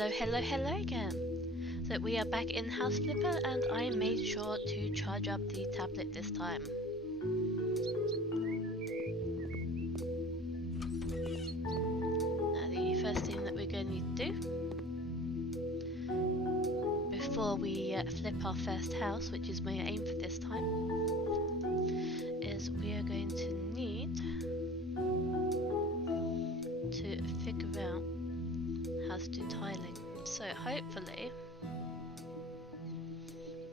Hello again. So we are back in Houseflipper and I made sure to charge up the tablet this time. Now the first thing that we're going to need to do before we flip our first house, which is my aim for this time, is we are going to need to figure out how to do tiling. So hopefully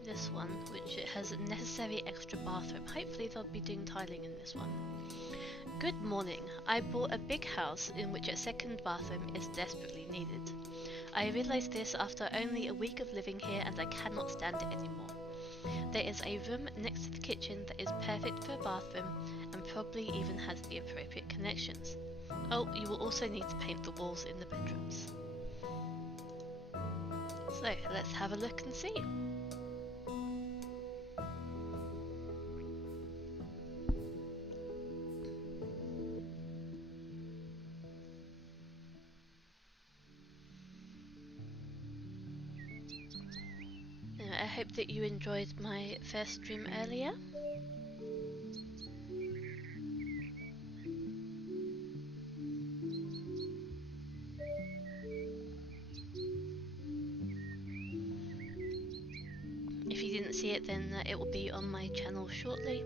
this one, which it has a necessary extra bathroom, hopefully they'll be doing tiling in this one. Good morning. I bought a big house in which a second bathroom is desperately needed. I realized this after only a week of living here and I cannot stand it anymore. There is a room next to the kitchen that is perfect for a bathroom and probably even has the appropriate connections. Oh, you will also need to paint the walls in the bedrooms. So let's have a look and see. I hope that you enjoyed my first stream earlier. If you didn't see it, then it will be on my channel shortly.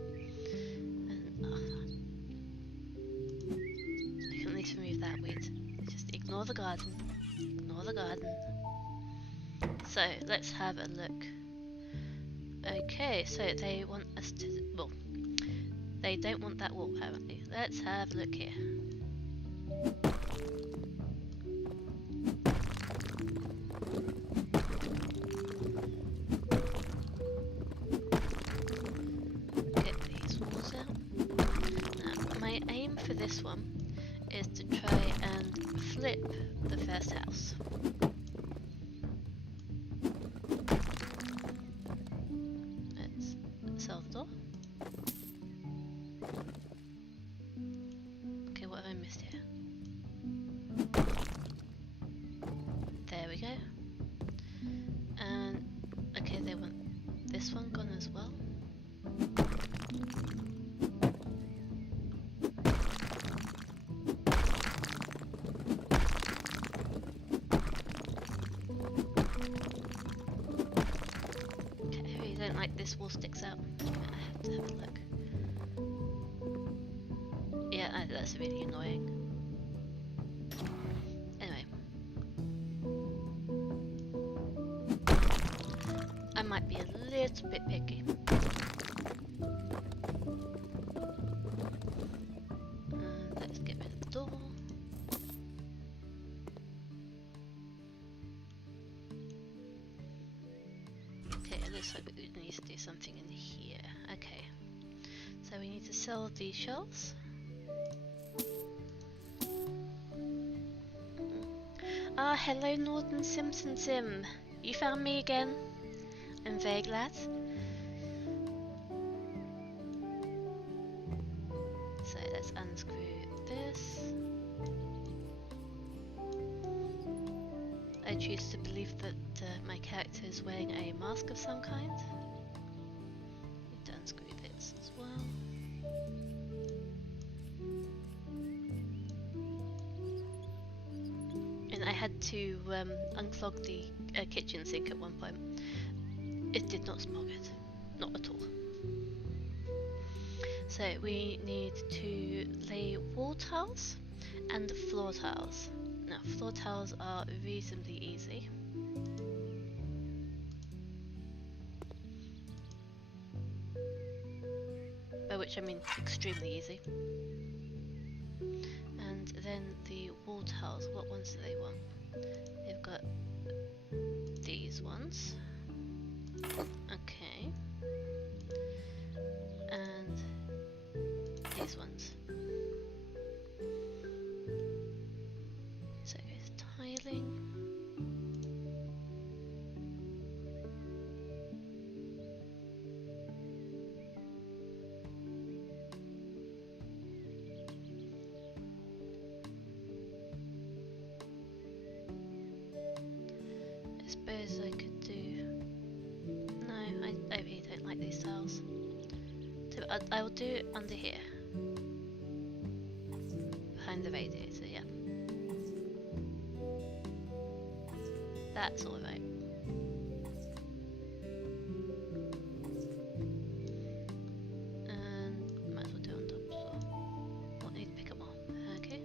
And, I can at least remove that weed. Just ignore the garden. Ignore the garden. So let's have a look. Okay, so they want us to, well, they don't want that wall apparently. Let's have a look here. Get these walls out. Now, my aim for this one is to try and flip the first house. Sell the door. Okay, what have I missed here? There we go. And okay, they want this one gone as well. Okay, I really don't like this wall sticks out. I have to have a look. Yeah, that's really annoying. Anyway. I might be a little bit picky. Let's get rid of the door. Okay, it looks like we need to do something in here. Okay. So we need to sell the shelves. Ah, hello Norton Simpson Sim. You found me again. I'm very glad. So let's unscrew this. I choose to believe that my character is wearing a mask of some kind. Need to unscrew this as well. And I had to unclog the kitchen sink at one point. It did not smell good, not at all. So we need to lay wall tiles and floor tiles. Now floor tiles are reasonably easy. By which I mean extremely easy. And then the wall tiles, what ones do they want? They've got these ones. Okay. And these ones. So it's tiling. suppose I could do... No, I really don't like these tiles. So I will do it under here. Behind the radiator, yeah. That's alright. And might as well do on top as well. Won't need to pick up more. Okay.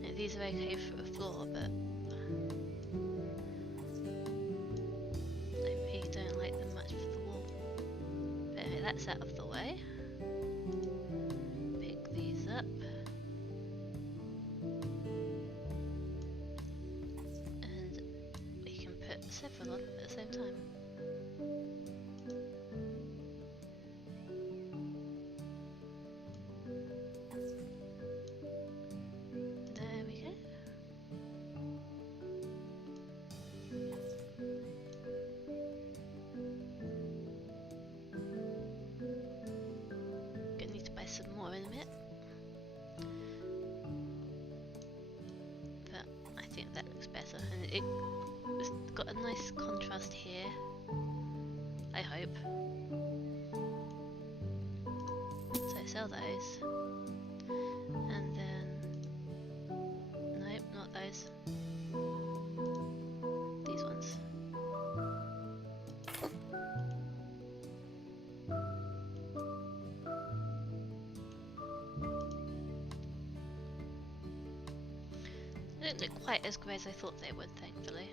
Now, these are okay for the floor, but I really don't like them much for the wall. But anyway, that's out of the way. Pick these up. And we can put several on at the same time. There we go. Gonna need to buy some more in a minute. But I think that looks better. And it's got a nice contrast here. I hope. So I sell those. And then... Nope, not those. These ones. They don't look quite as grey as I thought they would, thankfully.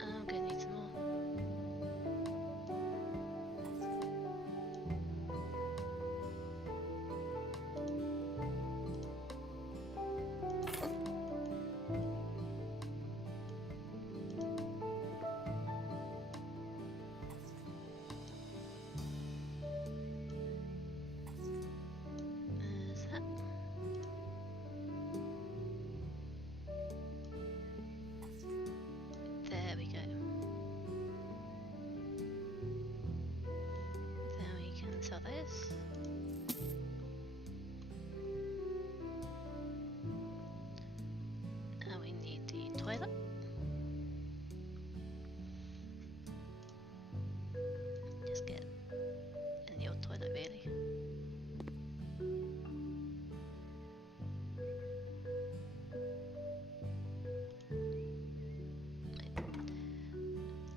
I'm gonna need some more. There's that. There we go. Then we can sell this. Now we need the toilet. Just get any old toilet really.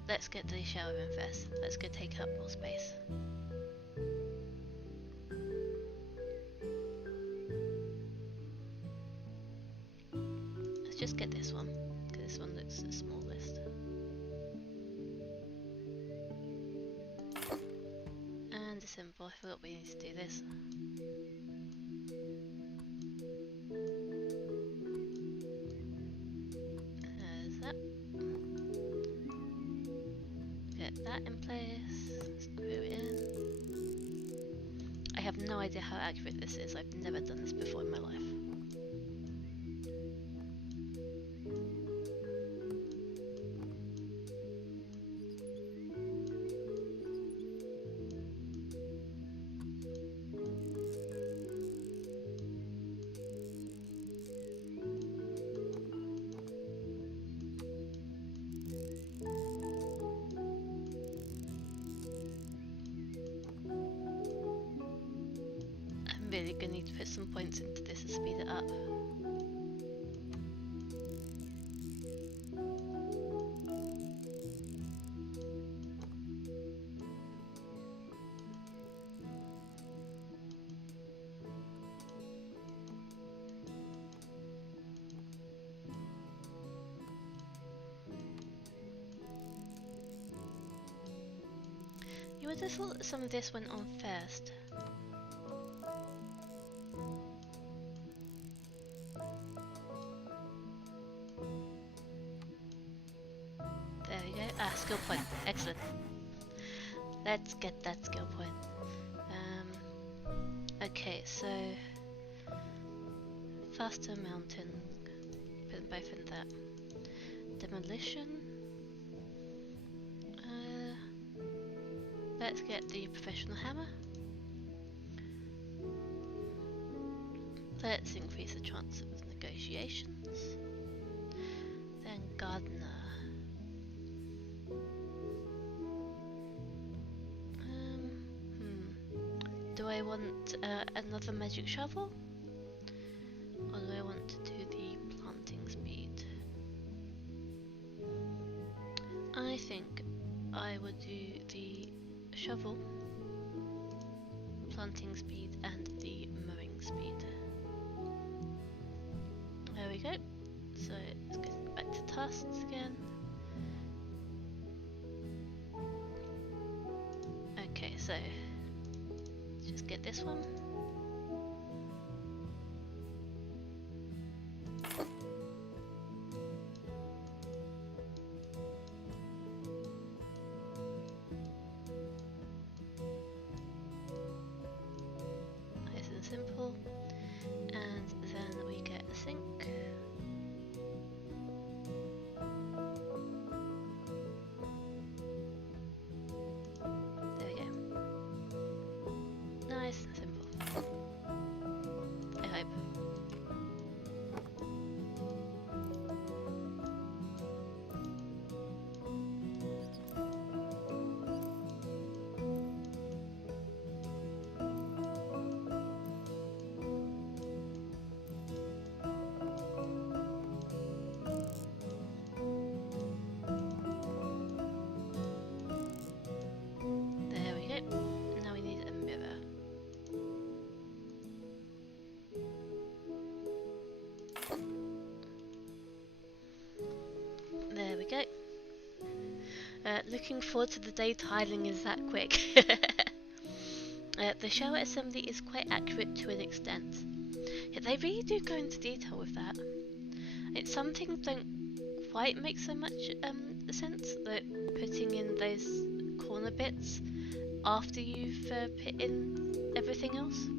Let's get the shower room first. Let's go take up more space. Let's just get this one, because this one looks the smallest. And a symbol, I forgot we need to do this. There's that. Get that in place, screw it in. I have no idea how accurate this is, I've never done this before in my life. I'm really gonna need to put some points into this to speed it up. You would have thought that some of this went on first. There we go. Ah, skill point. Excellent. Let's get that skill point. Okay, so faster mountain, put them both in that. Demolition. Let's get the professional hammer. Let's increase the chance of negotiations. Then gardener. Do I want another magic shovel? Or do I want to do the planting speed? I think I would do the shovel, planting speed, and the mowing speed. There we go. So let's go back to tasks again. Okay, so let's just get this one. Nice and simple. And then we get a sink. There we go. Nice and simple. I hope. There we go. Now we need a mirror. There we go. Looking forward to the day tiling is that quick. The shower assembly is quite accurate to an extent. Yeah, they really do go into detail with that. Some things don't quite make so much sense, like putting in those corner bits after you've put in everything else.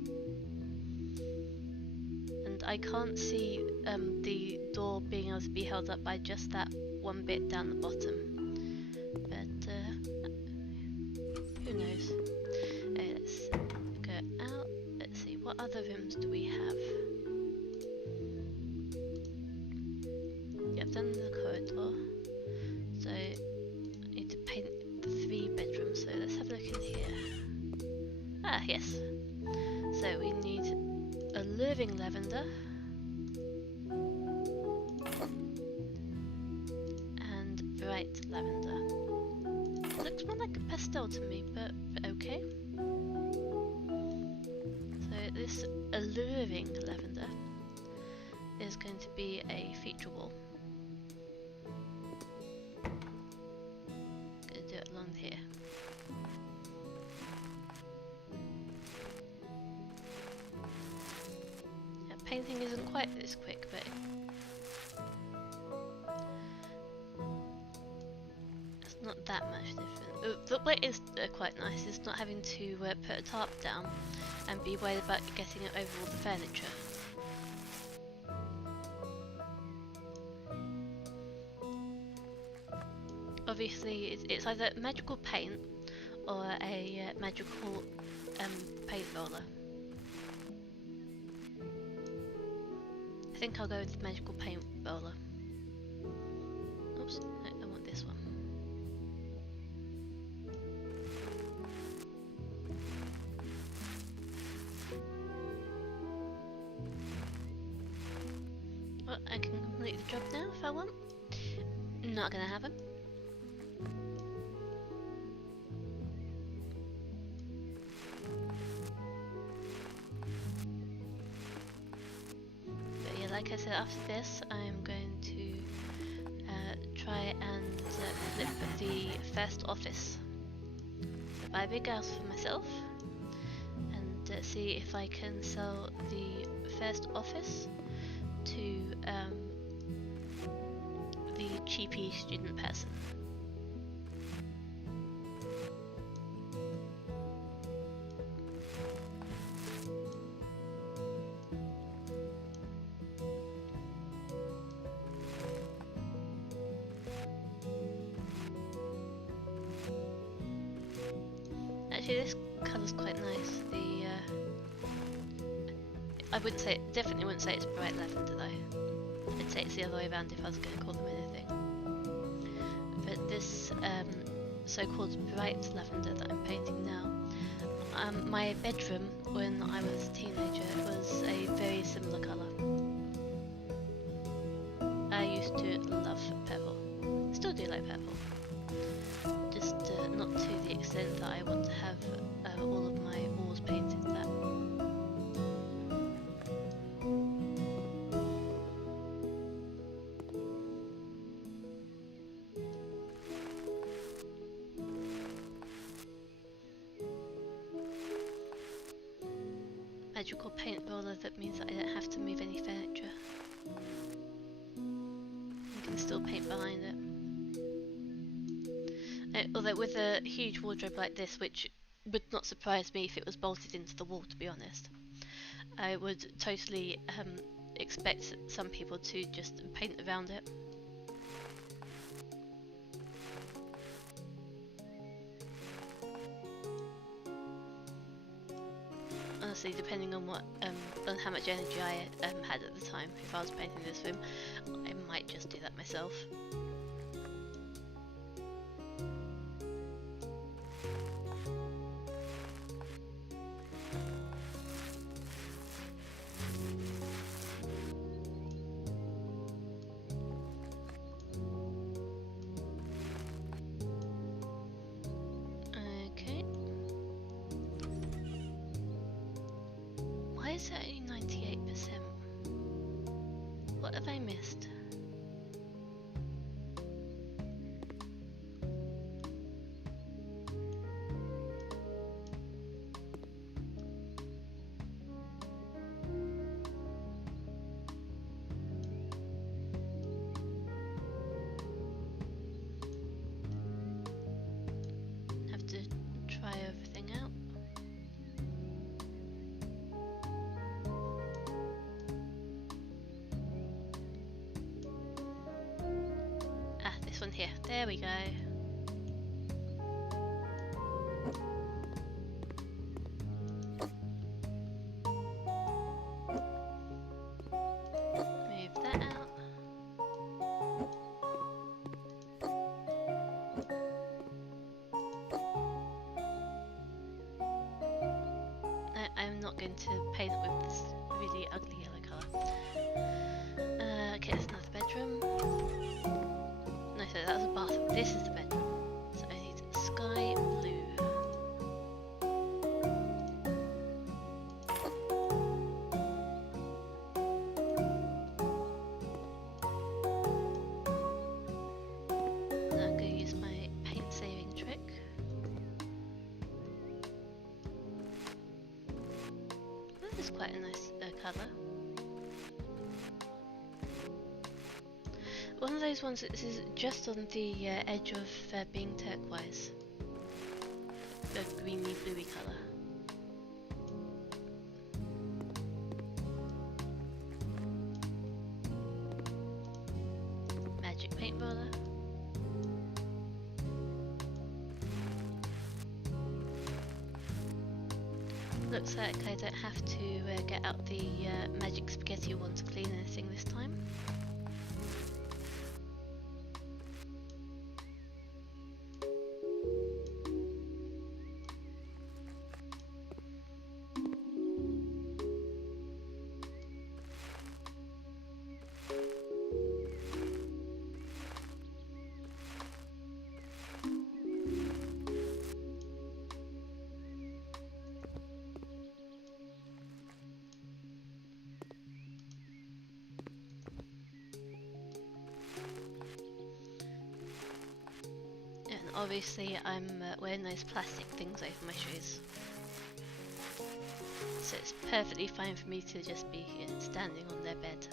And I can't see the door being able to be held up by just that one bit down the bottom. But who knows? Let's go out. Let's see, what other rooms do we have? Yeah, I've done the corridor. So I need to paint the 3 bedrooms. So let's have a look in here. Ah, yes. So we need alluring lavender. And bright lavender. Looks more like a pastel to me, but okay. So this alluring lavender is going to be a feature wall. Gonna do it along here. Yeah, painting isn't quite this quick, but it's not that much different. But what is quite nice is not having to put a tarp down and be worried about getting it over all the furniture. Obviously, it's either magical paint or a magical paint roller. I think I'll go with the magical paint roller. Oops, no, I want this one. Well, I can complete the job now if I want. Not gonna happen. But yeah, like I said, after this, I'm going to try and flip the first office. So buy a big house for myself and see if I can sell the first office to the cheapy student person. Actually, this colour's quite nice. I wouldn't say, definitely wouldn't say it's bright lavender though. I'd say it's the other way around if I was going to call them anything. But this so-called bright lavender that I'm painting now, my bedroom when I was a teenager was a very similar colour. I used to love purple. Still do like purple. Just not to the extent that I want to have all of my walls painted that. Magical paint roller that means that I don't have to move any furniture. I can still paint behind it. Although with a huge wardrobe like this, which would not surprise me if it was bolted into the wall, to be honest, I would totally expect some people to just paint around it. Honestly, depending on what, on how much energy I had at the time, if I was painting this room, I might just do that myself. Okay. Why is it only 98%? What have I missed? Have to try everything out. Ah, this one here. There we go. Move that out. I'm not going to paint it with this really ugly yellow colour. Okay, there's another bedroom. No, so that was a bathroom. This is the bedroom. So I need sky blue. Now I'm going to use my paint saving trick. This is quite a nice colour. One of those ones that is just on the edge of being turquoise. A greeny bluey colour. Magic paint roller. Looks like I don't have to get out the magic spaghetti wand to clean anything this time. Obviously I'm wearing those plastic things over my shoes, so it's perfectly fine for me to just be here standing on their bed.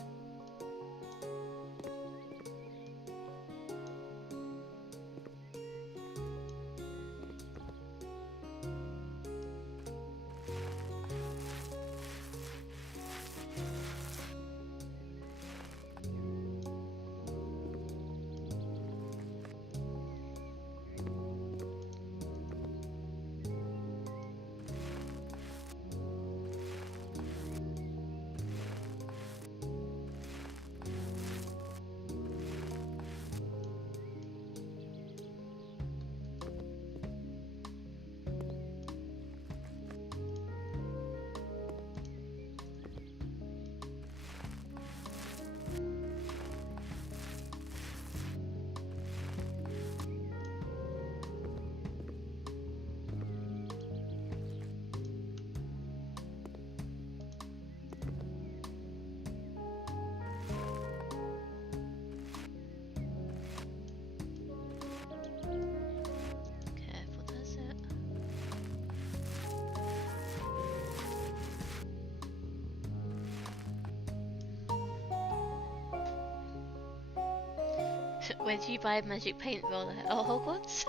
Where do you buy magic paint roller? Oh, Hogwarts?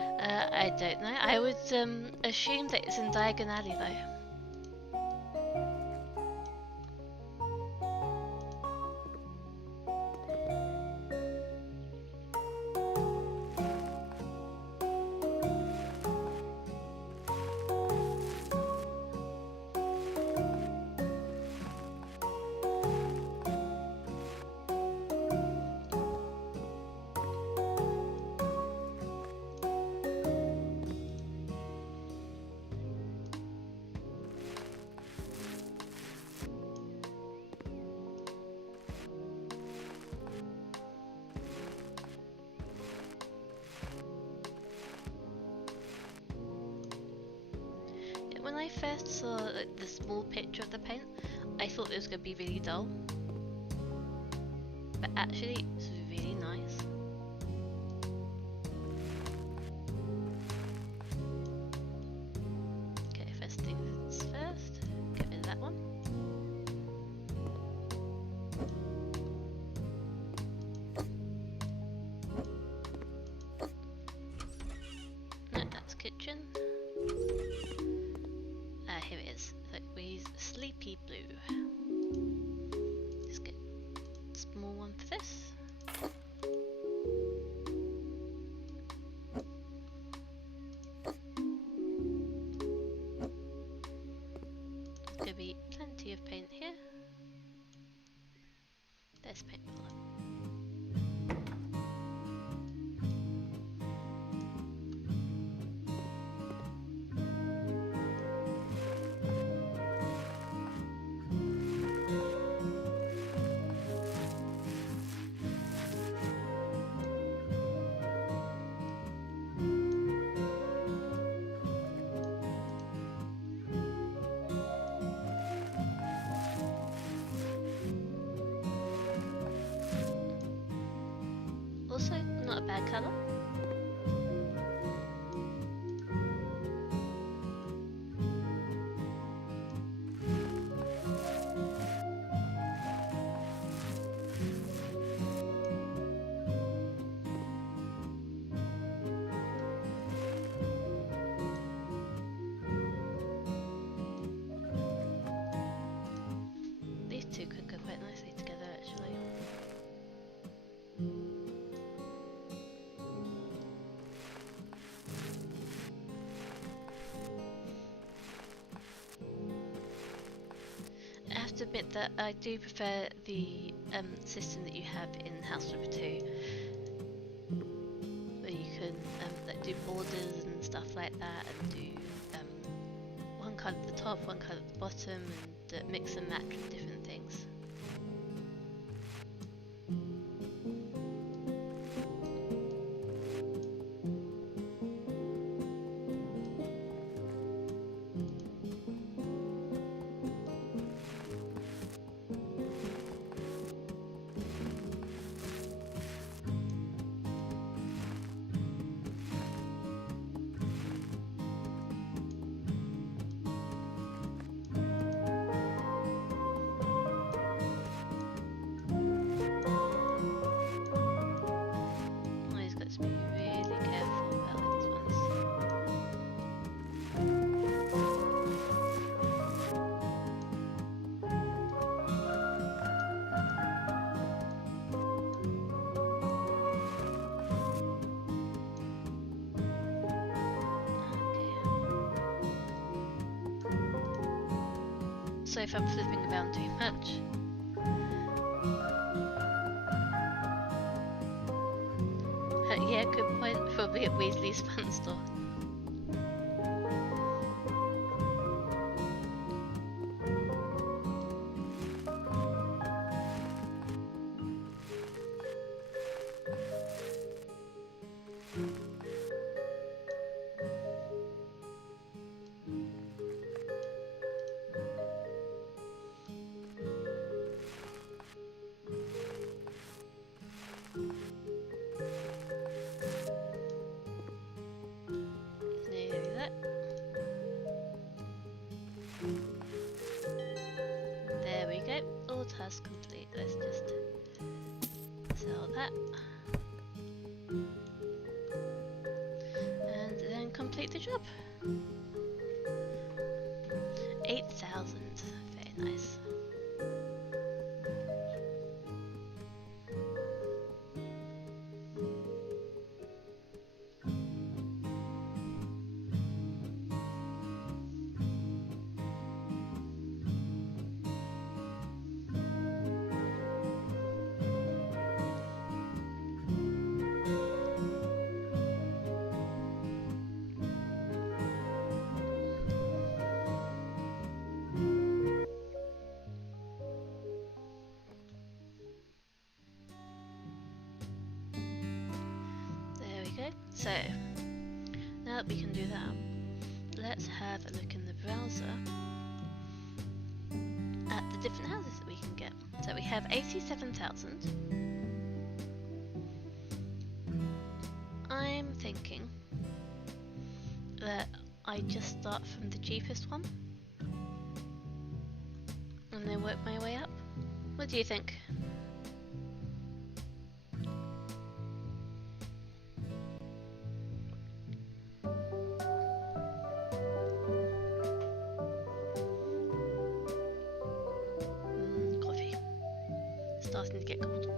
I don't know. I would assume that it's in Diagon Alley though. When I first saw the small picture of the paint, I thought it was going to be really dull. But actually, it's really nice. Okay, first things first, get rid of that one. No, that's kitchen. Here it is. So we use Sleepy Blue. Just get a small one for this. There's going to be plenty of paint here. There's paint roller. Also, not a bad colour. These two could go quite nicely together actually. I have to admit that I do prefer the system that you have in Houseflipper 2, where you can like do borders and stuff like that, and do one colour at the top, one colour at the bottom, and mix and match with different things. So if I'm flipping around too much. Yeah, good point. Probably at Weasley's Fun Store. up. 8,000. Very nice. So, now that we can do that, let's have a look in the browser at the different houses that we can get. So we have 87,000. I'm thinking that I just start from the cheapest one and then work my way up. What do you think? Coffee. Starting to get cold.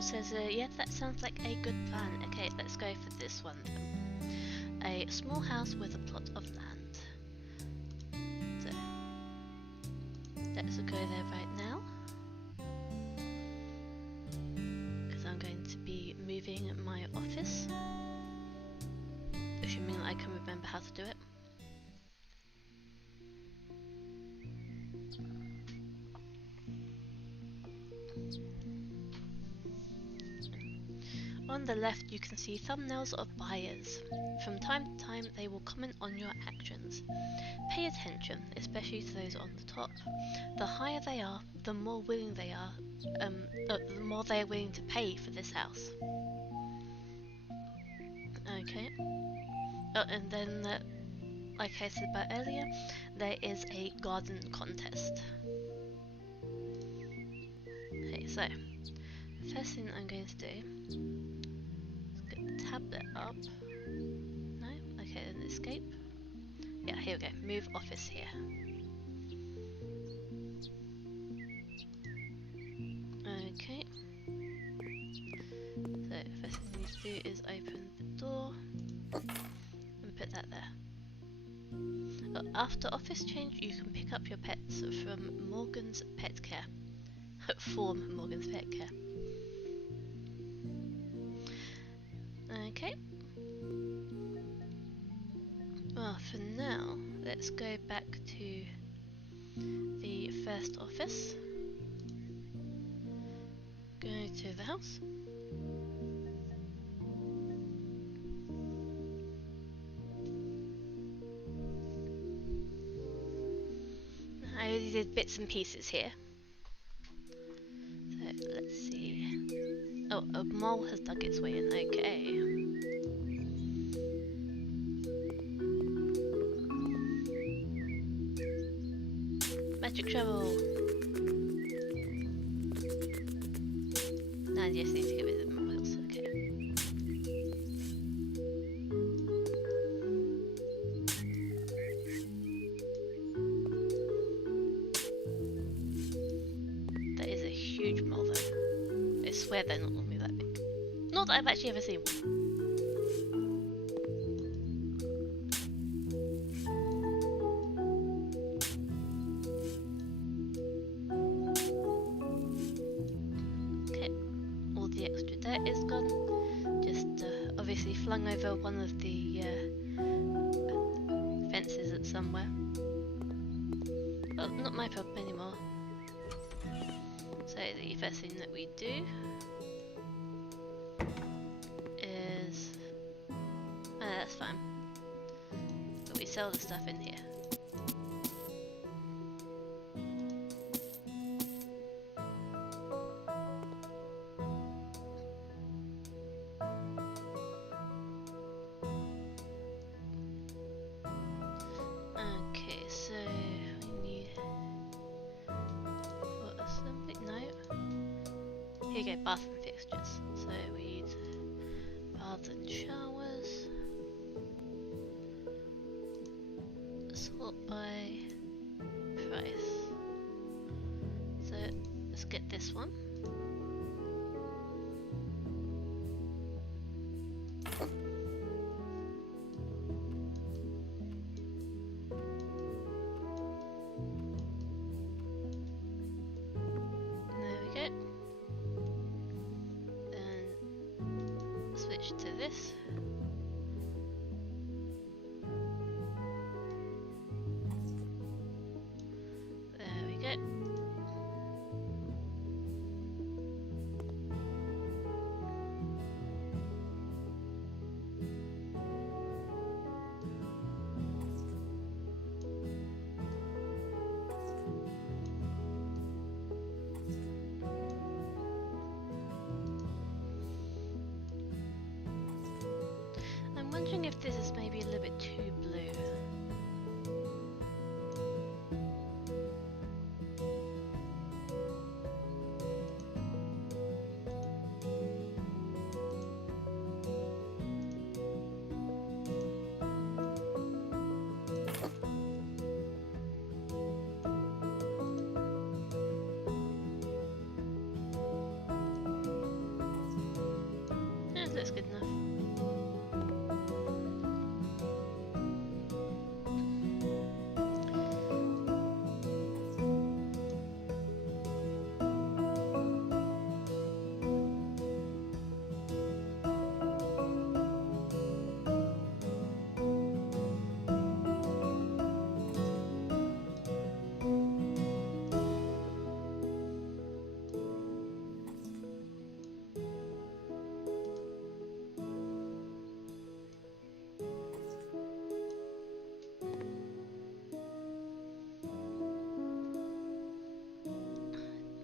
Says, yeah, that sounds like a good plan. Okay, let's go for this one then. A small house with a plot of land. So, let's go there right now. Because I'm going to be moving my office. Assuming that I can remember how to do it. On the left you can see thumbnails of buyers. From time to time they will comment on your actions. Pay attention, especially to those on the top. The higher they are, the more willing they are, the more they are willing to pay for this house. Okay. Oh, and then, like I said about earlier, there is a garden contest. Okay, so first thing I'm going to do, get the tablet up. No? Okay, then escape. Yeah, here we go. Move office here. Okay. So first thing we need to do is open the door and put that there. After office change, you can pick up your pets from Morgan's Pet Care. Form Morgan's Pet Care. Okay. Well, for now, let's go back to the first office. Go to the house. I already did bits and pieces here. So let's see. Oh, a mole has dug its way in. Okay. Magic shovel. And yes, need to get rid of the moles. Okay. That is a huge mole though. I swear they're not normally that big. Not that I've actually ever seen one. Is gone. Just obviously flung over one of the fences at somewhere. Well, not my problem anymore. So the first thing that we do is that's fine. But we sell the stuff in here. here you go, bathroom fixtures. So we need baths and showers. Sort by price. So let's get this one. To this. There we go. I'm wondering if this is maybe a little bit too blue. Yeah, that looks good enough.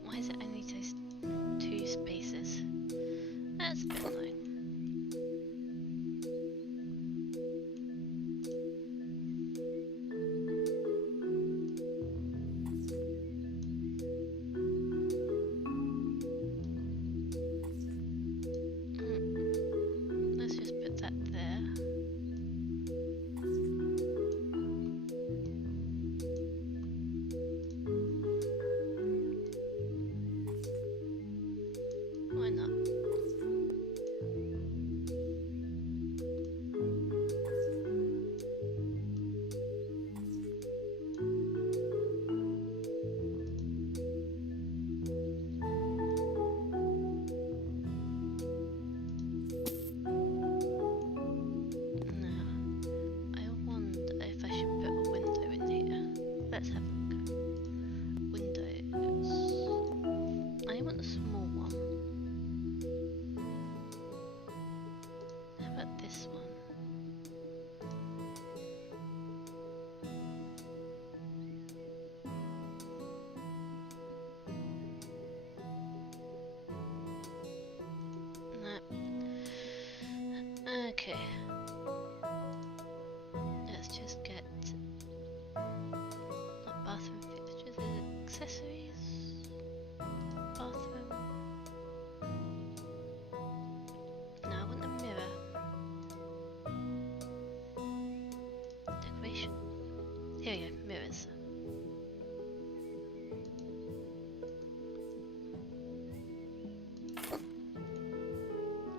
Why is it only just 2 spaces? That's a bit annoying. Let's just put that there. Why not? Let's have a look. Windows. I want a small one. How about this one? No. Okay. Let's just get bathroom fixtures, accessories, bathroom. No, I want a mirror. Decoration. Here we go, mirrors.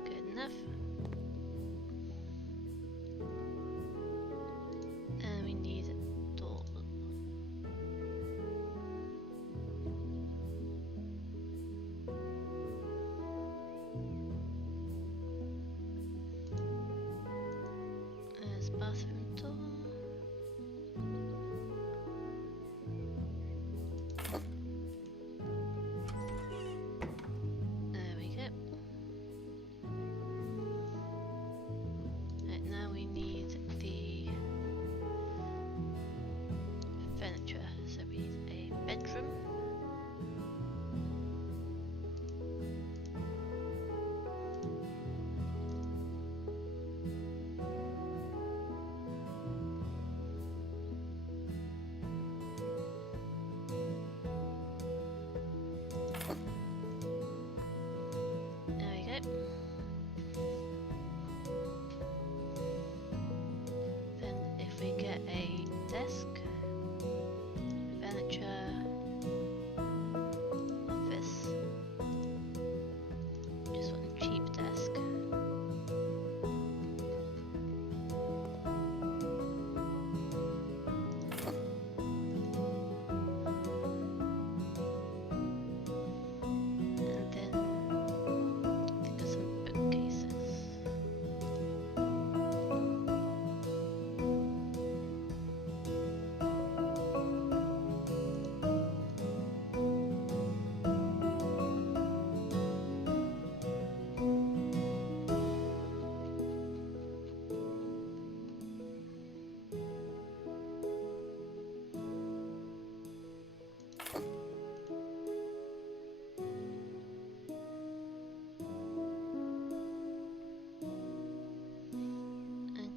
Good enough. And we need a door. desk, furniture, office, just one cheap desk. And then think of some bookcases.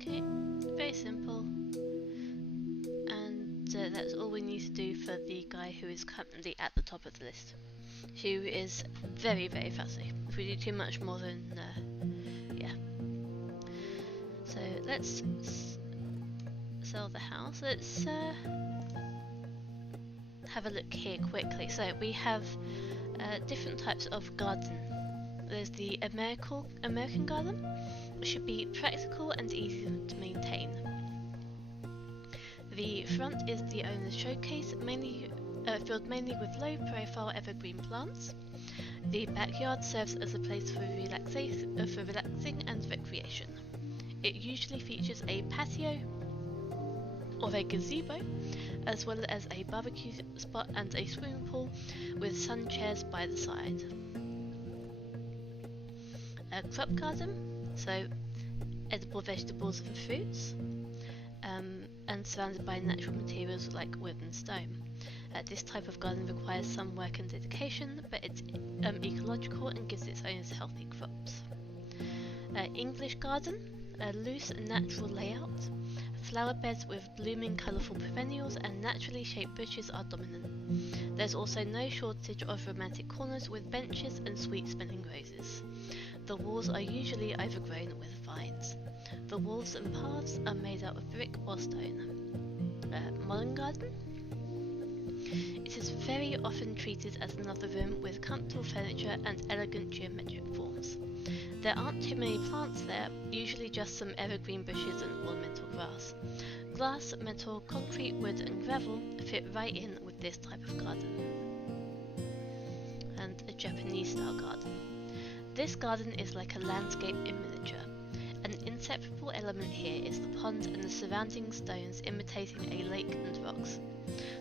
Okay, very simple, and that's all we need to do for the guy who is currently at the top of the list, who is very, very fussy. If we do too much more than, yeah. So let's sell the house. Let's have a look here quickly. So we have different types of garden. There's the American garden, which should be practical and easy to maintain. The front is the owner's showcase, filled mainly with low-profile evergreen plants. The backyard serves as a place for relaxing and recreation. It usually features a patio or a gazebo, as well as a barbecue spot and a swimming pool with sun chairs by the side. A crop garden, so edible vegetables and fruits, and surrounded by natural materials like wood and stone. This type of garden requires some work and dedication, but it's ecological and gives its owners healthy crops. English garden, a loose and natural layout. Flower beds with blooming colourful perennials and naturally shaped bushes are dominant. There's also no shortage of romantic corners with benches and sweet-smelling roses. The walls are usually overgrown with vines. The walls and paths are made out of brick or stone. Modern garden. It is very often treated as another room with comfortable furniture and elegant geometric forms. There aren't too many plants there, usually just some evergreen bushes and ornamental grass. Glass, metal, concrete, wood and gravel fit right in with this type of garden. And a Japanese style garden. This garden is like a landscape in miniature. An inseparable element here is the pond and the surrounding stones imitating a lake and rocks.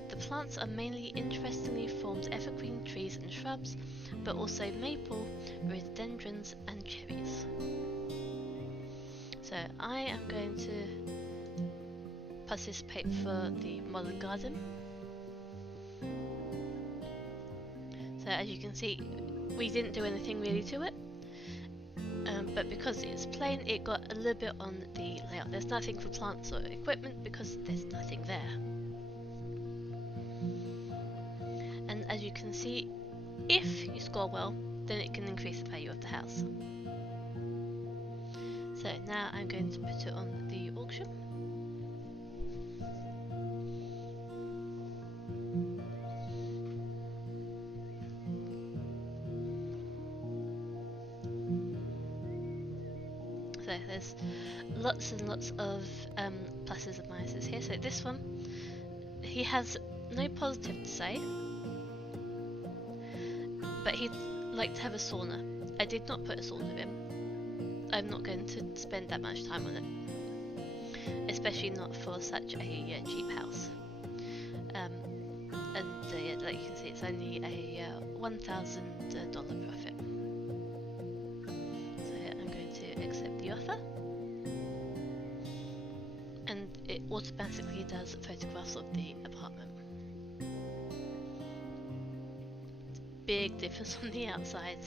The plants are mainly interestingly formed evergreen trees and shrubs, but also maple, rhododendrons and cherries. So I am going to participate for the modern garden. So as you can see, we didn't do anything really to it. But because it's plain, it got a little bit on the layout. There's nothing for plants or equipment because there's nothing there. And as you can see, if you score well, then it can increase the value of the house. So now I'm going to put it on the auction. So there's lots and lots of pluses and minuses here. So this one, he has no positive to say, but he'd like to have a sauna. I did not put a sauna in. I'm not going to spend that much time on it, especially not for such a cheap house. And like you can see, it's only a $1,000 profit. I'm going to accept the offer, and it automatically does photographs of the apartment. Big difference on the outside.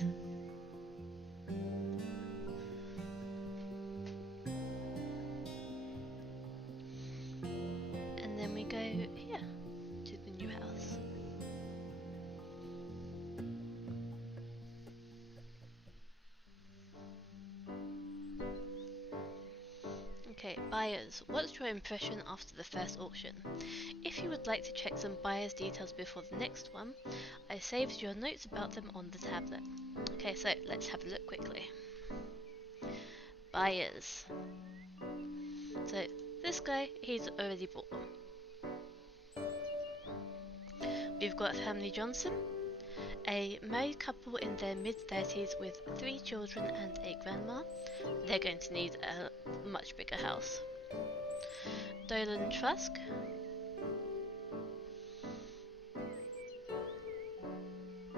And then we go here to the new house. Okay, Okay, buyers, what's your impression after the first auction? If you would like to check some buyers' details before the next one, I saved your notes about them on the tablet. Okay, so let's have a look quickly. Buyers. So this guy, he's already bought them. We've got Family Johnson, a married couple in their mid-30s with 3 children and a grandma. They're going to need a much bigger house. Dolan Trusk.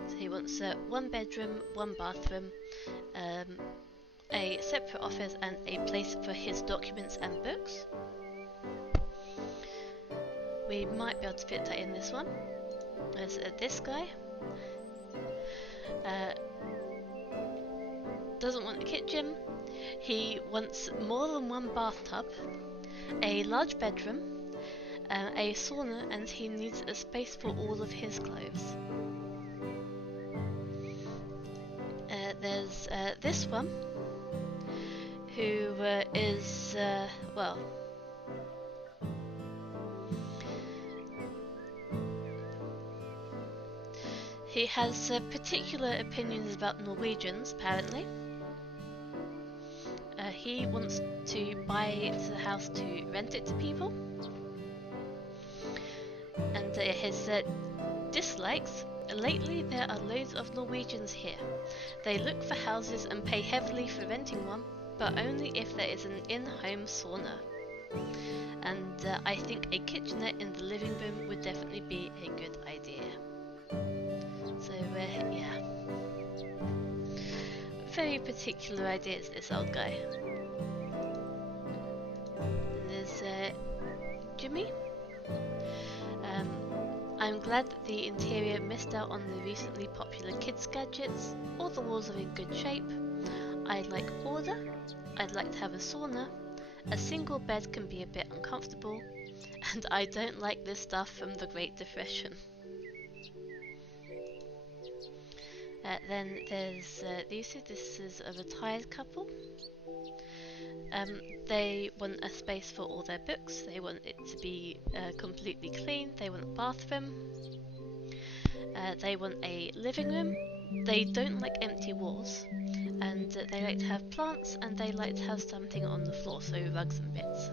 So he wants 1 bedroom, 1 bathroom, a separate office and a place for his documents and books. We might be able to fit that in this one. There's this guy. Doesn't want a kitchen. He wants more than 1 bathtub, a large bedroom, a sauna, and he needs a space for all of his clothes. There's this one, who is, well, he has particular opinions about Norwegians, apparently. He wants to buy the house to rent it to people. And his dislikes. Lately there are loads of Norwegians here. They look for houses and pay heavily for renting one, but only if there is an in-home sauna. And I think a kitchenette in the living room would definitely be a good idea. So yeah. Very particular ideas, this old guy. And there's Jimmy. I'm glad that the interior missed out on the recently popular kids gadgets. All the walls are in good shape. I like order. I'd like to have a sauna. A single bed can be a bit uncomfortable. And I don't like this stuff from the Great Depression. Then there's these two. This is a retired couple. They want a space for all their books. They want it to be completely clean. They want a bathroom. They want a living room. They don't like empty walls. And they like to have plants, and they like to have something on the floor, so rugs and bits.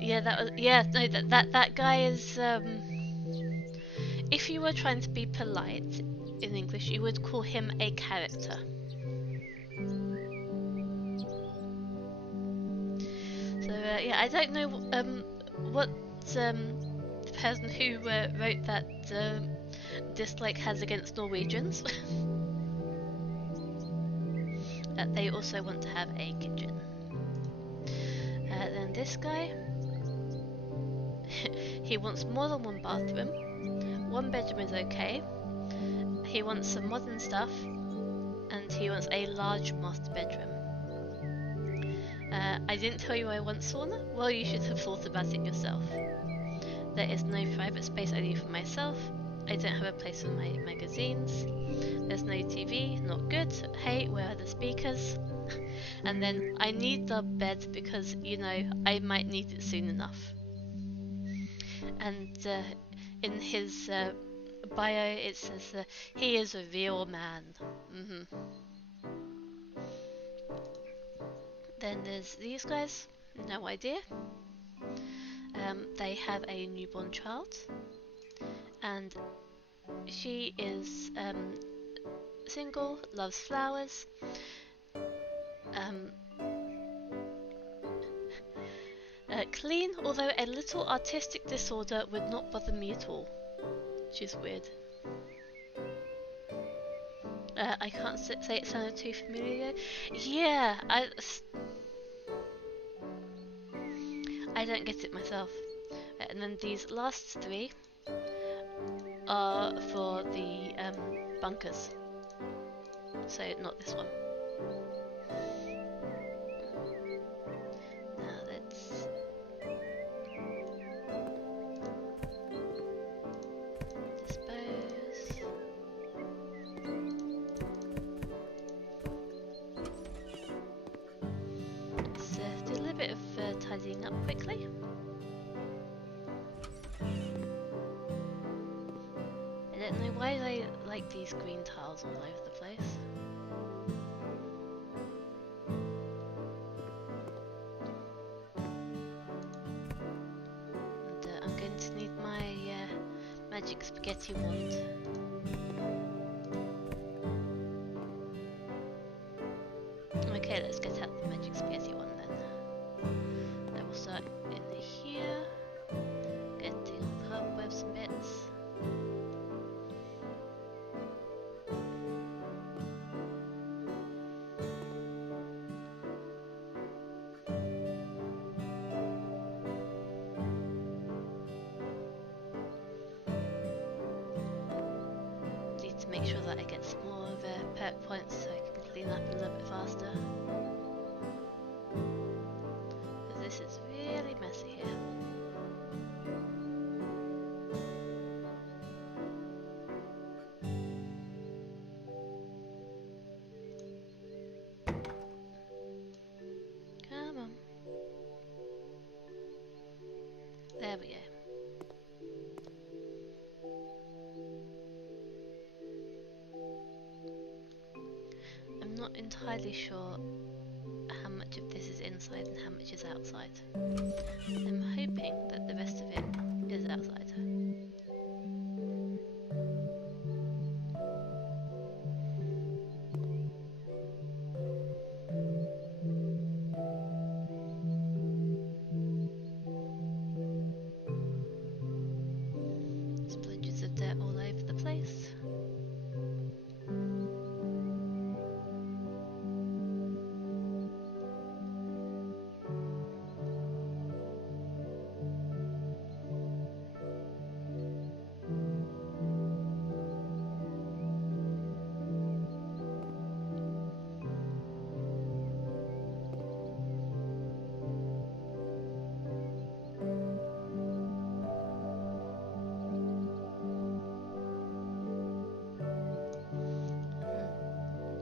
Yeah, that guy is. If you were trying to be polite in English, you would call him a character. So yeah, I don't know what the person who wrote that dislike has against Norwegians. They also want to have a kitchen. Then this guy, he wants more than 1 bathroom. 1 bedroom is okay. He wants some modern stuff, and he wants a large master bedroom. I didn't tell you I want sauna? Well, you should have thought about it yourself. There is no private space only for myself. I don't have a place for my magazines. There's no TV, not good. Hey, where are the speakers? And then I need the bed because, you know, I might need it soon enough. And in his bio it says he is a real man. Then there's these guys, no idea. They have a newborn child, and she is single, loves flowers. Clean, although a little artistic disorder would not bother me at all. Which is weird. I can't say it sounded too familiar. Yeah, I don't get it myself. And then these last 3 are for the bunkers. So not this one. Now let's dispose. tidying up quickly. I don't know why they like these green tiles all over the place. And I'm going to need my magic spaghetti wand. Okay, let's get out the magic spaghetti wand then. I will start in here, getting cobwebs and bits. Need to make sure that I get some more of perk points so I can clean up a little bit faster. Because this is really messy here. Come on. There we go. I'm not entirely sure how much of this is inside and how much is outside. I'm hoping that the rest of it is outside. Splodges of dirt all over the place.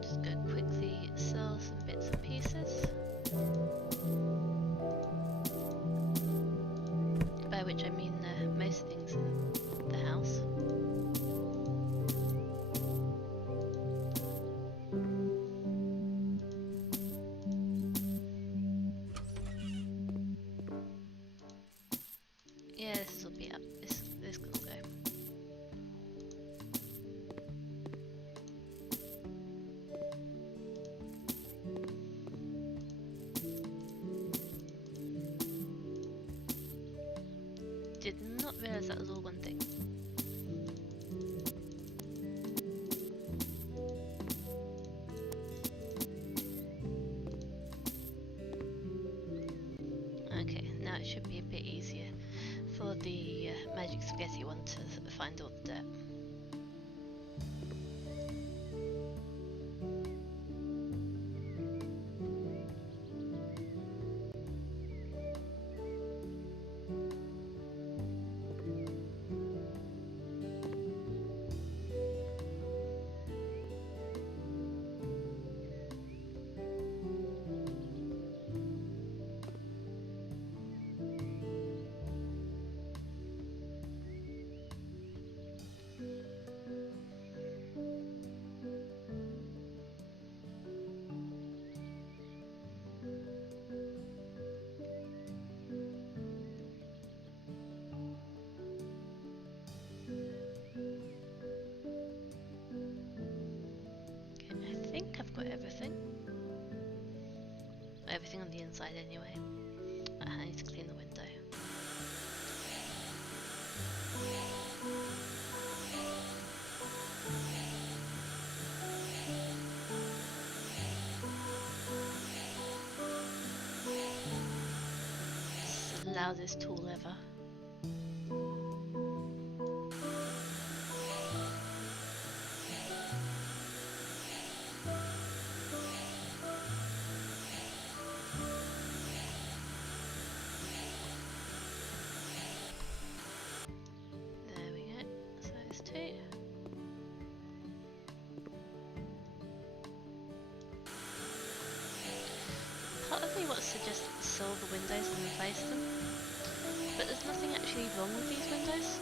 Just go quickly sell some bits and pieces. By which I mean most things in the house. Yeah, this will be up. This can go. Did not realise that was all one thing. Okay, now it should be a bit easier for the magic spaghetti one to find all the dirt. I think I've got everything. Everything on the inside anyway. I need to clean the window. It's the loudest tool ever. sort of suggested to sell the windows and replace them, but there's nothing actually wrong with these windows.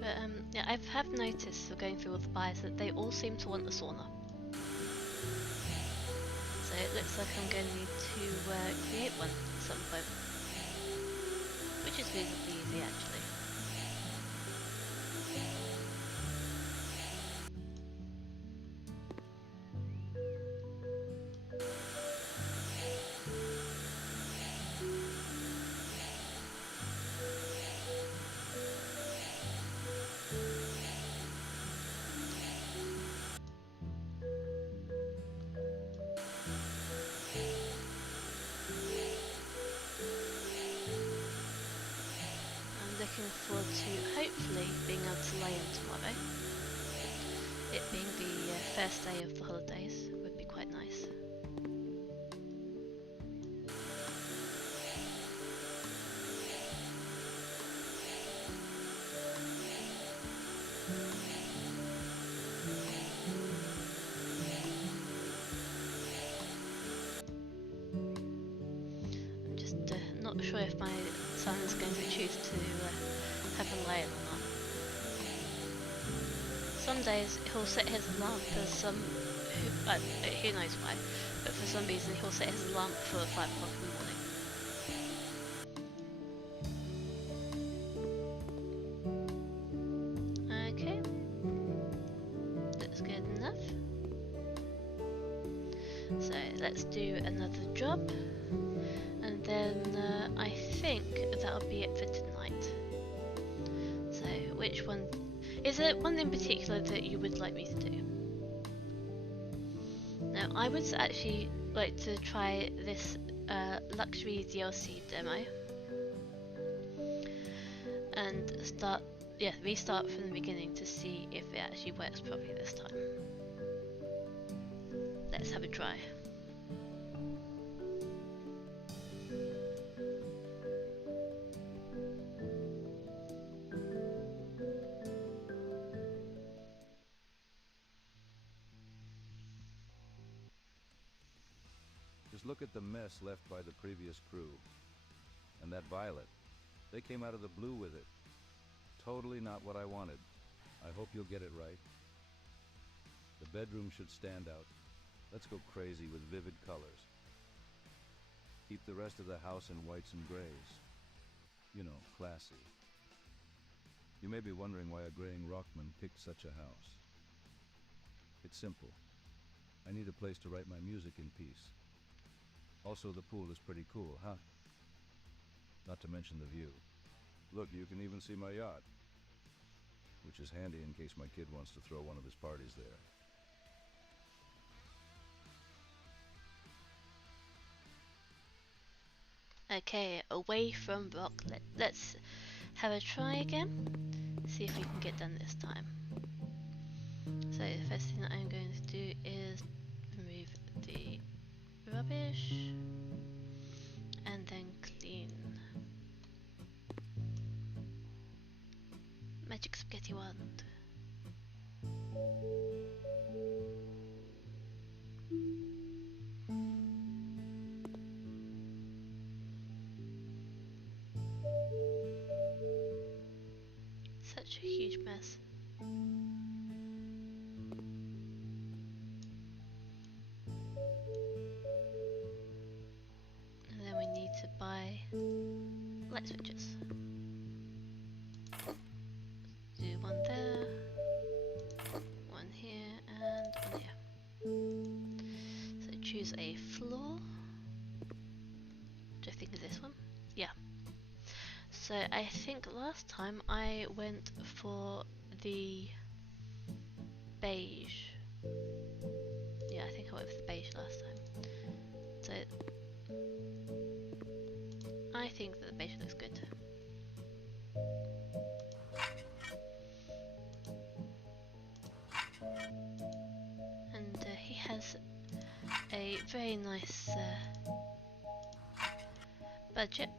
But yeah, I have noticed, for going through all the buyers, that they all seem to want a sauna. So it looks like I'm going to need to create one at some point, which is reasonably easy actually. Looking forward to hopefully being able to lay in tomorrow. It being the first day of the holidays would be quite nice. I'm just not sure if my son is going to choose to have a lay-in or not. Some days he'll set his alarm for some, who knows why, but for some reason he'll set his alarm for 5 o'clock in the morning. Okay, that's good enough. So let's do another job, and then I think that'll be it for tonight. So which one? Is there one in particular that you would like me to do? Now, I would actually like to try this luxury DLC demo and restart from the beginning to see if it actually works properly this time. Let's have a try. Just look at the mess left by the previous crew. And that Violet. They came out of the blue with it. Totally not what I wanted. I hope you'll get it right. The bedroom should stand out. Let's go crazy with vivid colors. Keep the rest of the house in whites and grays. You know, classy. You may be wondering why a graying rockman picked such a house. It's simple. I need a place to write my music in peace. Also, the pool is pretty cool, huh? Not to mention the view. Look, you can even see my yacht. Which is handy in case my kid wants to throw one of his parties there. Okay, away from rock. Let's have a try again. See if we can get done this time. So the first thing that I'm going to do is remove the rubbish and then clean. Magic spaghetti wand. Such a huge mess. And then we need to buy light switches. Do one there, one here, and one here. So choose a floor. Do I think of this one? Yeah. So I think last time I went for the beige. Yeah, I think I went for the beige last time. So think that the beige looks good. And he has a very nice budget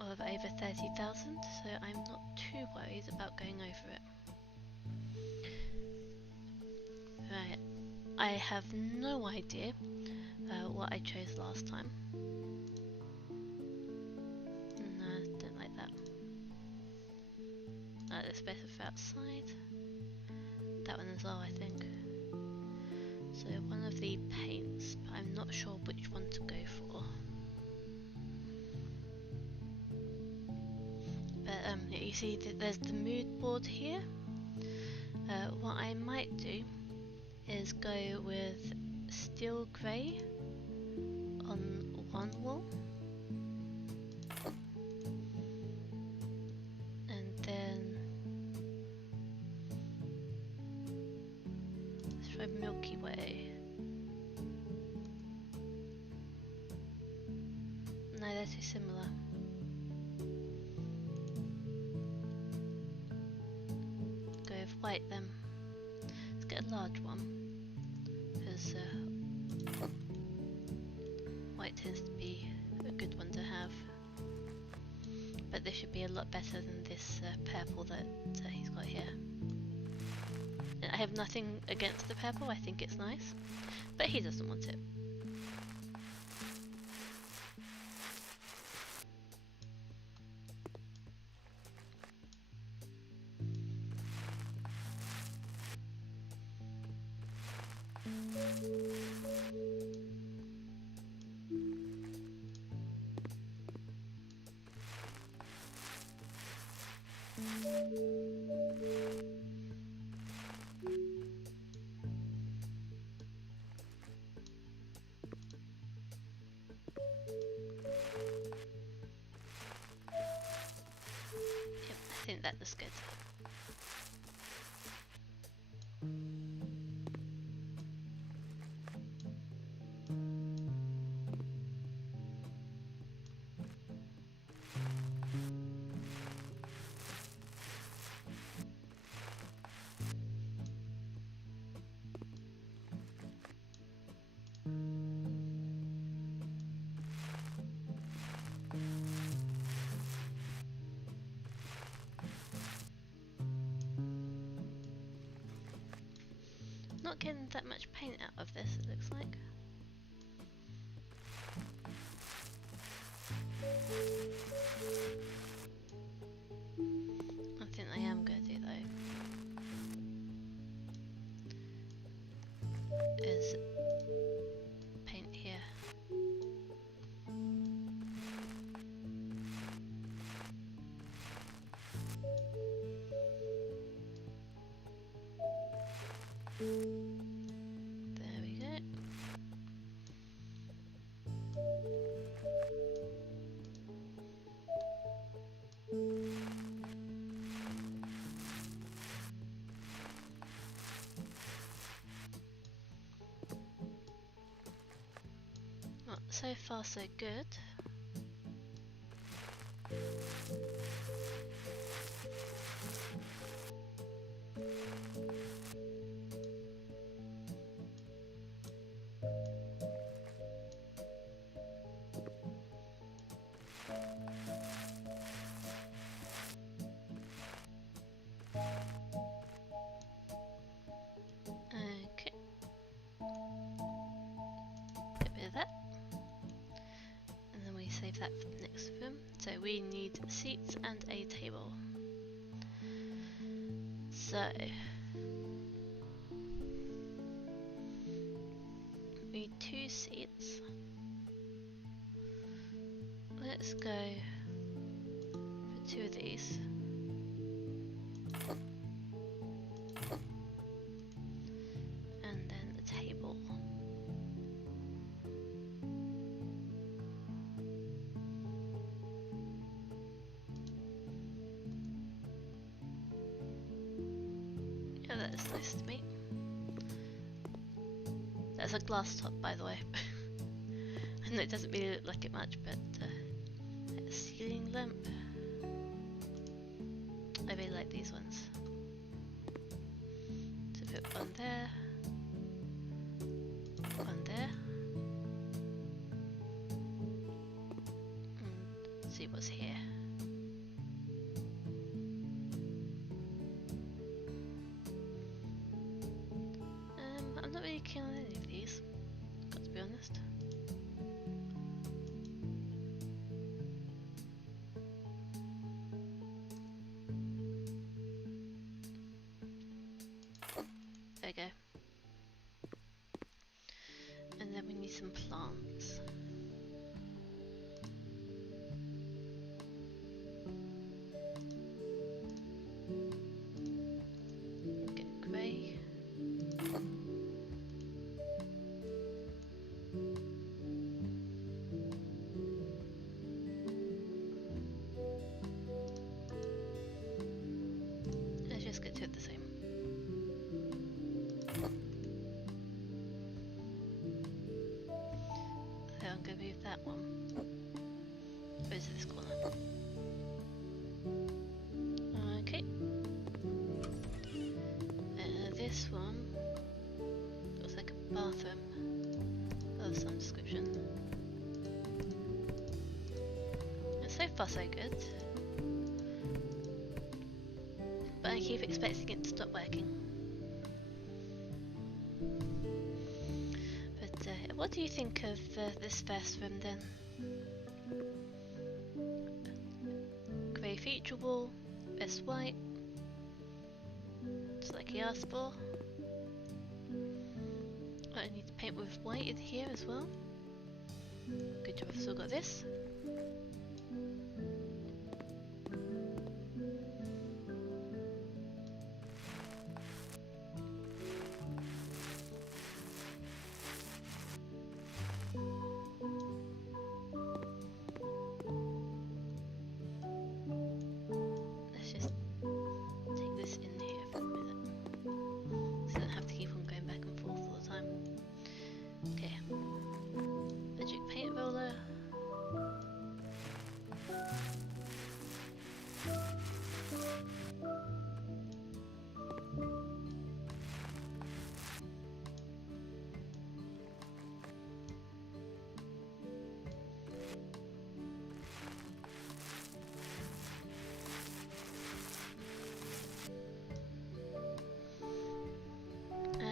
of over 30,000, so I'm not too worried about going over it. Right, I have no idea what I chose last time. No, don't like that. Looks better for outside. That one as well, I think. So one of the paints, but I'm not sure which one to go for. But you see that there's the mood board here. What I might do is go with steel grey on one wall, and then let's try Milky Way. No, they're too similar. Go with white then. Let's get a large one, because white tends to be a good one to have. But this should be a lot better than this purple that he's got here. And I have nothing against the purple, I think it's nice, but he doesn't want it. Yep, I think that looks good. Not getting that much paint out of this, it looks like. I think I am going to do though is paint here. There we go. Well, so far so good. Okay. Get rid of that. And then we save that for the next room. So we need seats and a table. So we need 2 seats. Let's go for 2 of these. And then the table. Yeah, that's nice to me. That's a glass top, by the way. I know it doesn't really look like it much, but ceiling lamp. I really like these ones. So put one there, one there, and see what's here. I'm not really keen on any of these, got to be honest. There we go. And then we need some plants. Get grey. Let's just get to it the same. So I'm going to move that one over to this corner. Okay. This one looks like a bathroom of some description. And so far so good. But I keep expecting it to stop working. But what do you think of this first room then? Grey feature wall, best white. Just like he asked for. I need to paint with white in here as well. Good job, I've still got this. Let's just take this in here for a minute, so I don't have to keep on going back and forth all the time. Okay, magic paint roller.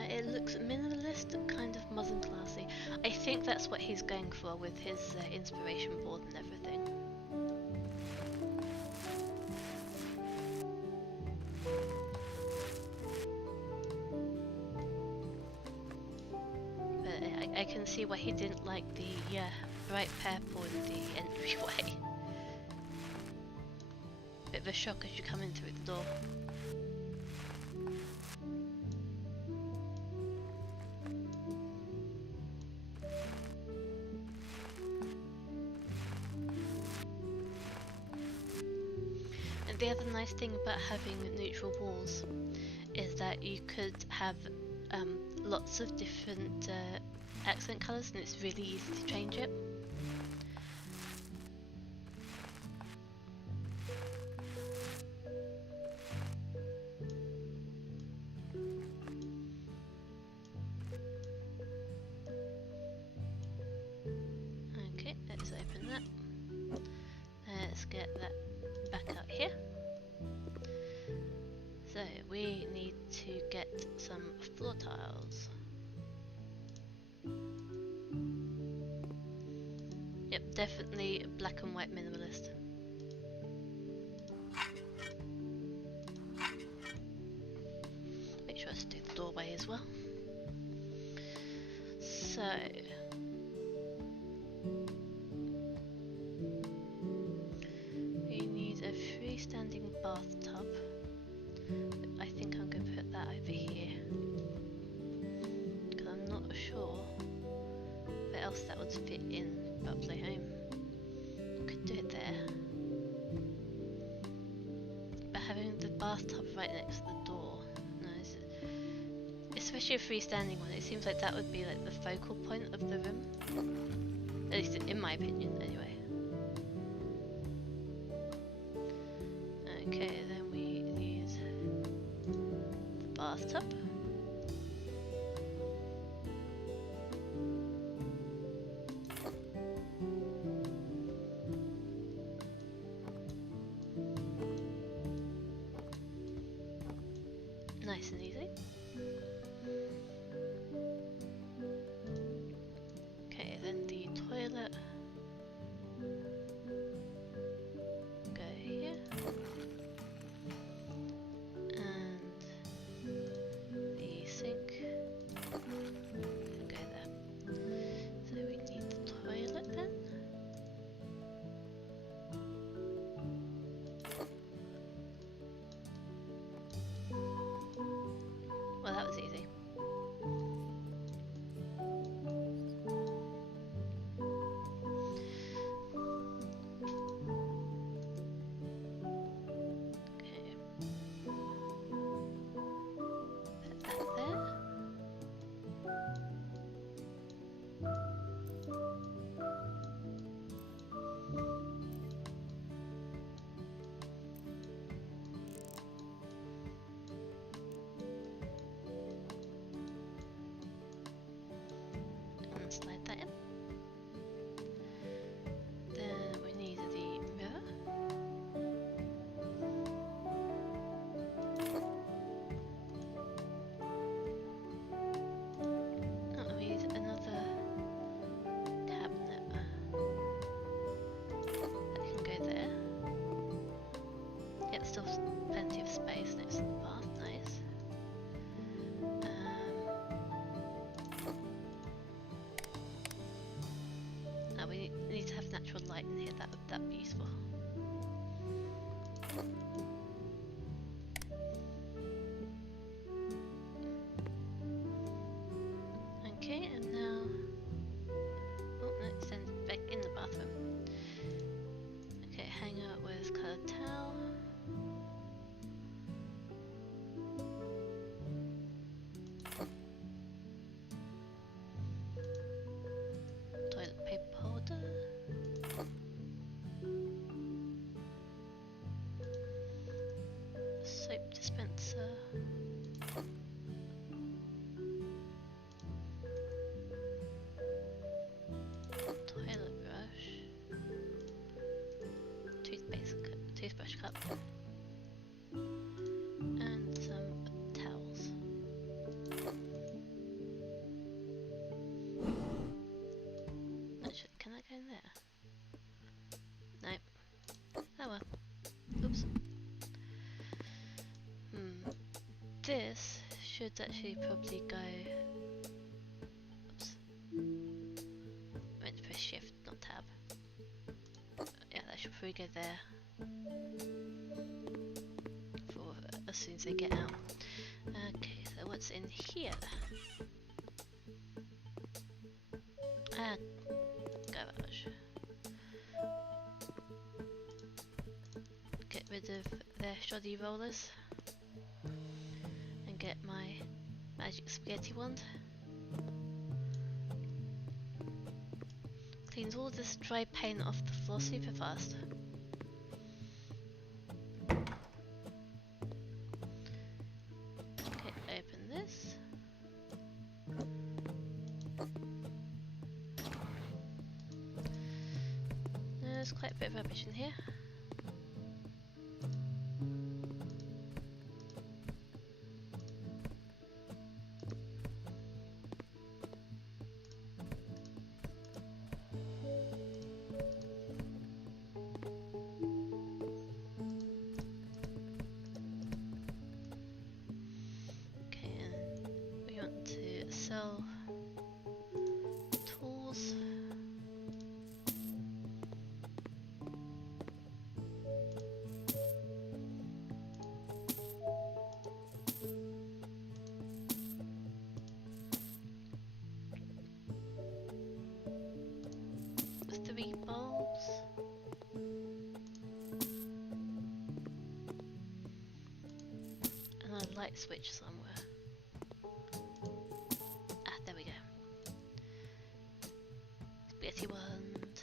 It looks minimalist, kind of modern classy. I think that's what he's going for with his inspiration board and everything. But I can see why he didn't like the bright purple in the entryway. Bit of a shock as you come in through the door. And the other nice thing about having neutral walls is that you could have lots of different accent colours, and it's really easy to change it. Okay, let's open that. Let's get that back out here. So we need to get some floor tiles. Yep, definitely black and white minimalist. Make sure I do the doorway as well. So we need a freestanding bathtub. I think I'm going to put that over here, because I'm not sure where else that would fit in Bubbly Home. Could do it there, but having the bathtub right next to the door, no, especially a freestanding one, it seems like that would be like the focal point of the room, at least in my opinion anyway. Okay, then we need the bathtub. Nice and easy. Okay, then the toilet. Go here. And the sink. Go there. So we need the toilet then. Well, that was easy. Okay. Put that there. And slide that in. Then we need the mirror. Oh, we need another cabinet. That can go there. Yeah, still plenty of space next to the bath. Nice. Now we need to have natural light in here. That'd be useful. Okay, and now. Oh no, send it back in the bathroom. Okay, hanger with coloured towel. Toilet paper holder. Soap dispenser. Toilet brush. Toothbrush cup. And some towels. Can I go in there? No. Oh well. Oops. This should actually probably go. Oops. I meant to press shift, not tab. Yeah, that should probably go there. For as soon as they get out. Okay, so what's in here? Garage. Get rid of their shoddy rollers and get my magic spaghetti wand. Cleans all this dry paint off the floor super fast. Okay, open this. There's quite a bit of rubbish in here. Tools. Three bulbs. And a light switch somewhere. There we go. Spaghetti wand.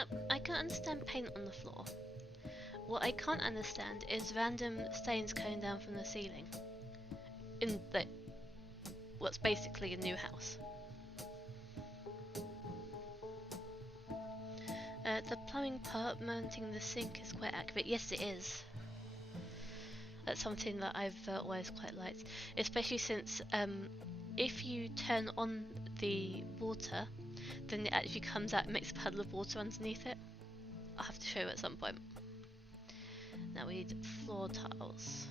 Now, I can understand paint on the floor. What I can't understand is random stains coming down from the ceiling in what's basically a new house. The plumbing part mounting the sink is quite accurate. Yes, it is. That's something that I've always quite liked, especially since if you turn on the water, then it actually comes out and makes a puddle of water underneath it. I'll have to show you at some point. Now we need floor tiles.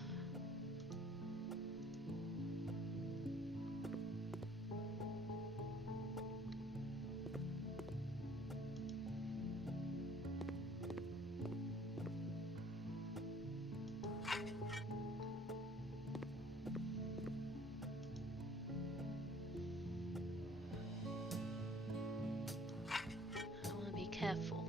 I want to be careful.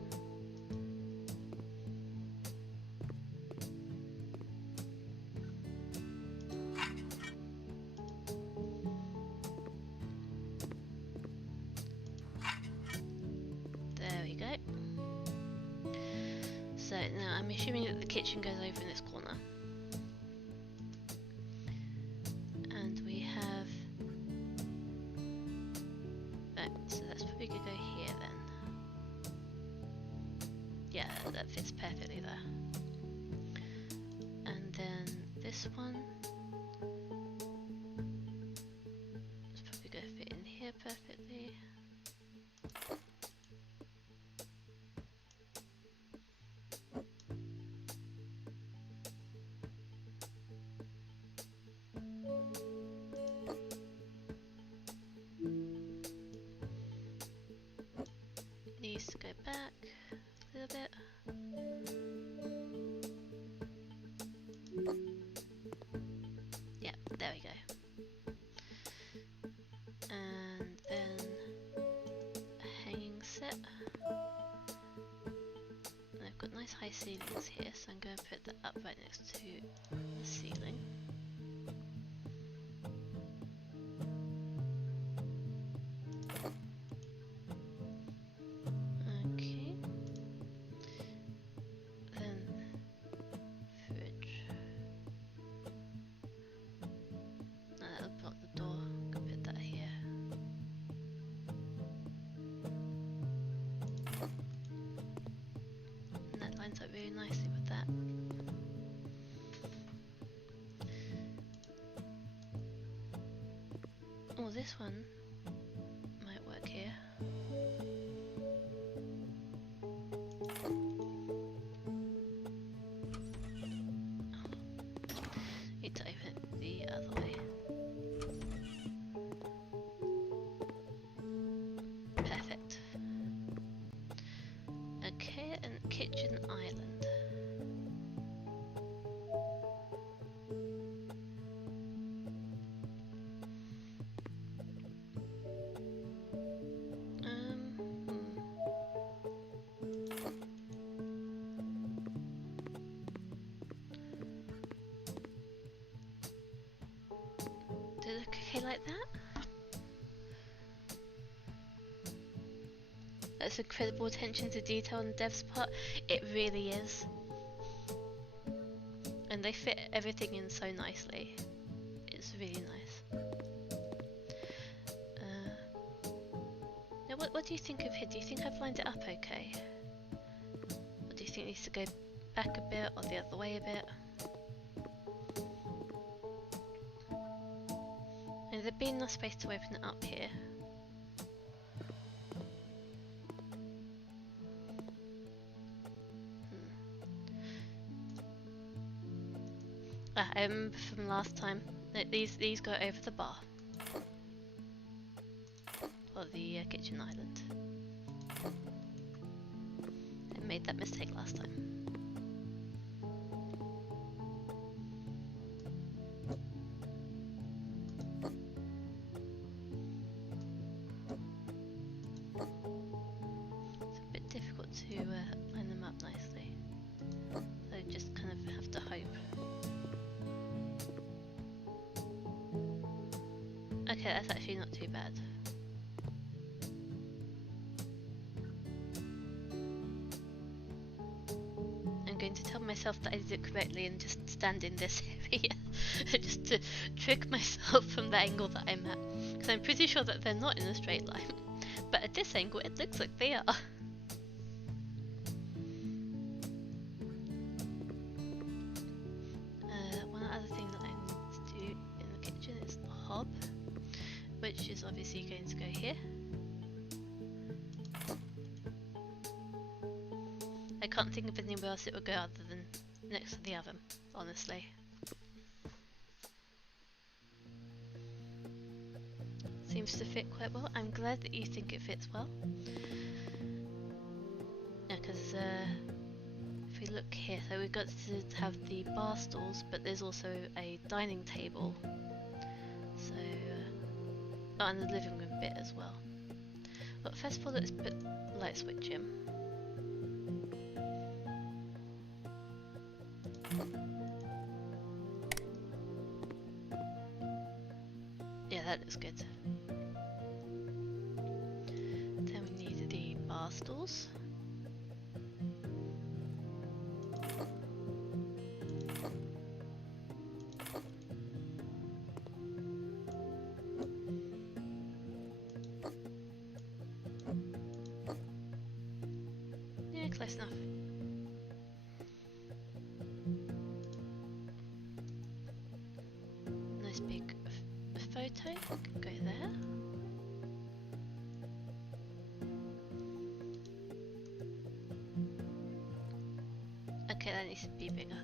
There we go. So now I'm assuming that the kitchen goes over in this corner. And we have... Right, so that's probably going to go here then. Yeah, that fits perfectly there. And then this one... It's probably going to fit in here perfectly. Needs to go back a little bit. Yeah, there we go. And then a hanging set. And I've got nice high ceilings here, so I'm going to put that up right next to the ceiling. Okay. Then fridge. No, that'll block the door. I'm gonna put that here. And that lines up really nicely with that. Oh, this one might work here. Need to open it the other way. Perfect. Okay, and kitchen island. Did it look okay like that? That's incredible attention to detail on the dev's part. It really is. And they fit everything in so nicely. It's really nice. Now what do you think of here? Do you think I've lined it up okay? Or do you think it needs to go back a bit or the other way a bit? And there'd be enough space to open it up here. I remember from last time that these go over the bar. Or the kitchen island. I made that mistake last time. It's a bit difficult to line them up nicely. So I just kind of have to hope. Okay, that's actually not too bad. myself that I did it correctly and just stand in this area just to trick myself from the angle that I'm at, because I'm pretty sure that they're not in a straight line, but at this angle it looks like they are. One other thing that I need to do in the kitchen is the hob, which is obviously going to go here. I can't think of anywhere else it would go other than next to the oven, honestly. Seems to fit quite well. I'm glad that you think it fits well. Yeah, because if we look here, so we've got to have the bar stools, but there's also a dining table. So, oh, and the living room bit as well. But first of all, let's put light switch in. Yeah, that looks good. Then we need the bar stools. Yeah, close enough. Nice big photo, go there. Okay, that needs to be bigger.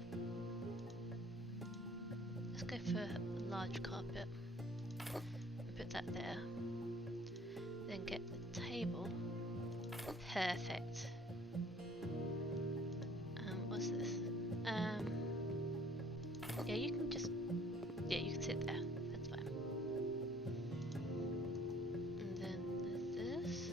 Let's go for a large carpet and put that there. Then get the table. Perfect. What's this? Yeah, you can just, yeah, you can sit there. That's fine. And then there's this.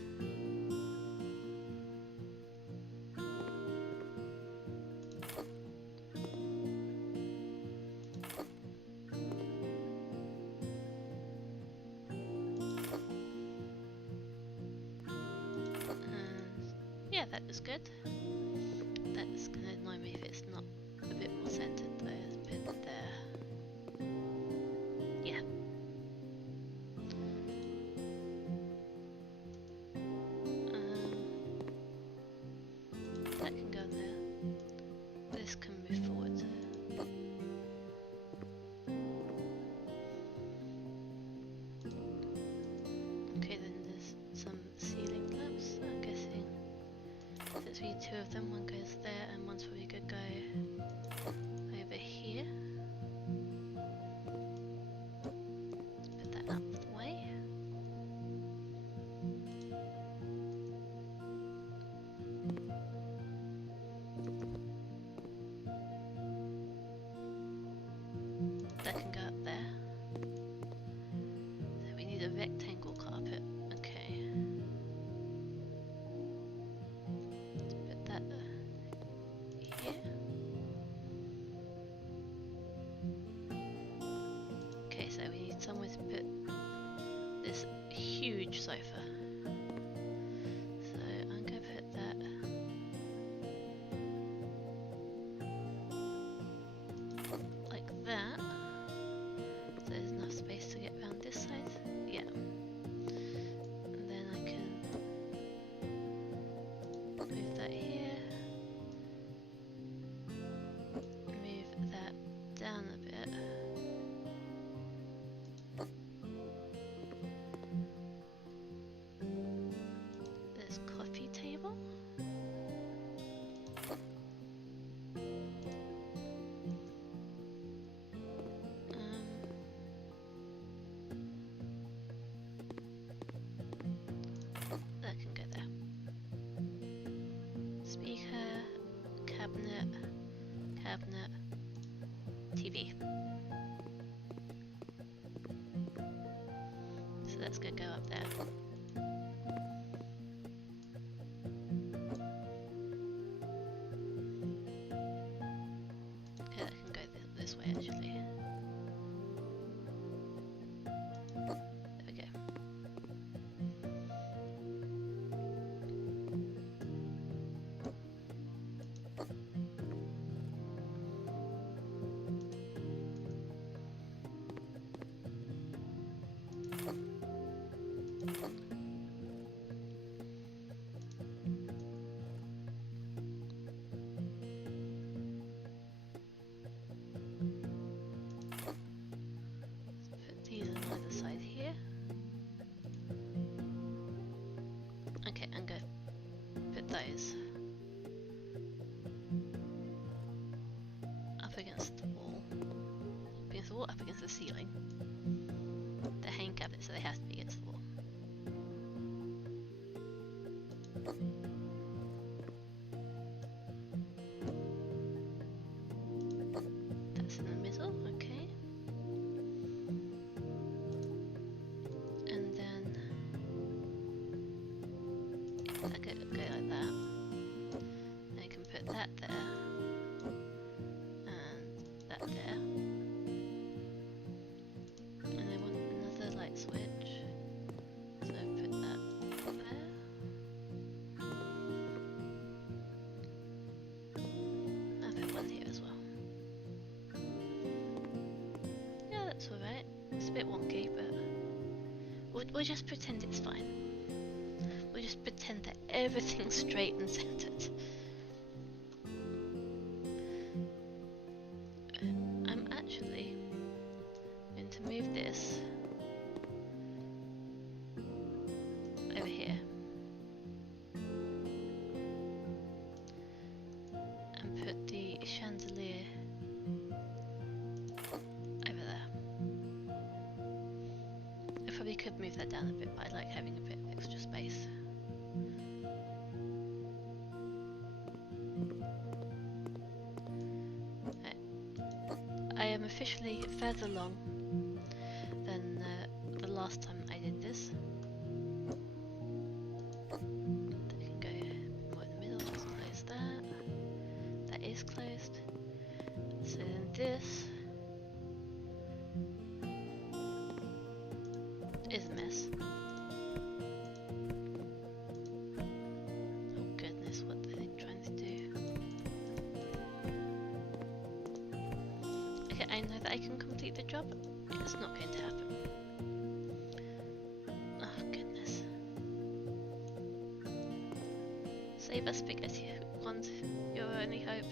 Yeah, that is good. That's gonna annoy me if it's not a bit more centered though. Let's put it there. Yeah. That can go there. This can move forward. Okay, then there's some ceiling lamps, I'm guessing. There's really two of them, one goes there and one's probably gonna go over here. Let's put that out of the way. That can go up there. So we need a rectangle carpet. Okay. Let's put that here. Okay, so we need somewhere to put this huge sofa. So I'm going to put that like that. So there's enough space to get around this side. Yeah. And then I can move that here. Move that down a bit. There's coffee table. That can go there. Speaker, cabinet, cabinet, TV. So that's gonna go up there. Okay, that can go this way actually. There we go. those up against the wall. Up against the ceiling. They're hanging cabinets, so they have to be against the wall. That's in the middle, okay. And then go like that. I can put that there and that there. And I want another light switch, so put that there. I'll put one here as well. Yeah, that's alright. It's a bit wonky, but we'll just pretend it's fine. We'll just pretend that everything's straight and centered. I'm actually going to move this over here and put the chandelier over there. I probably could move that down a bit, but I like having a bit of extra space. Right. I am officially further along than the last time I did this. That can go more in the middle, just close that. That is closed. So then this is a mess. Oh goodness, what are they trying to do? Okay, I know that I can complete the job. It's not going to happen. Oh goodness. Save us, spaghetti wand. Your only hope.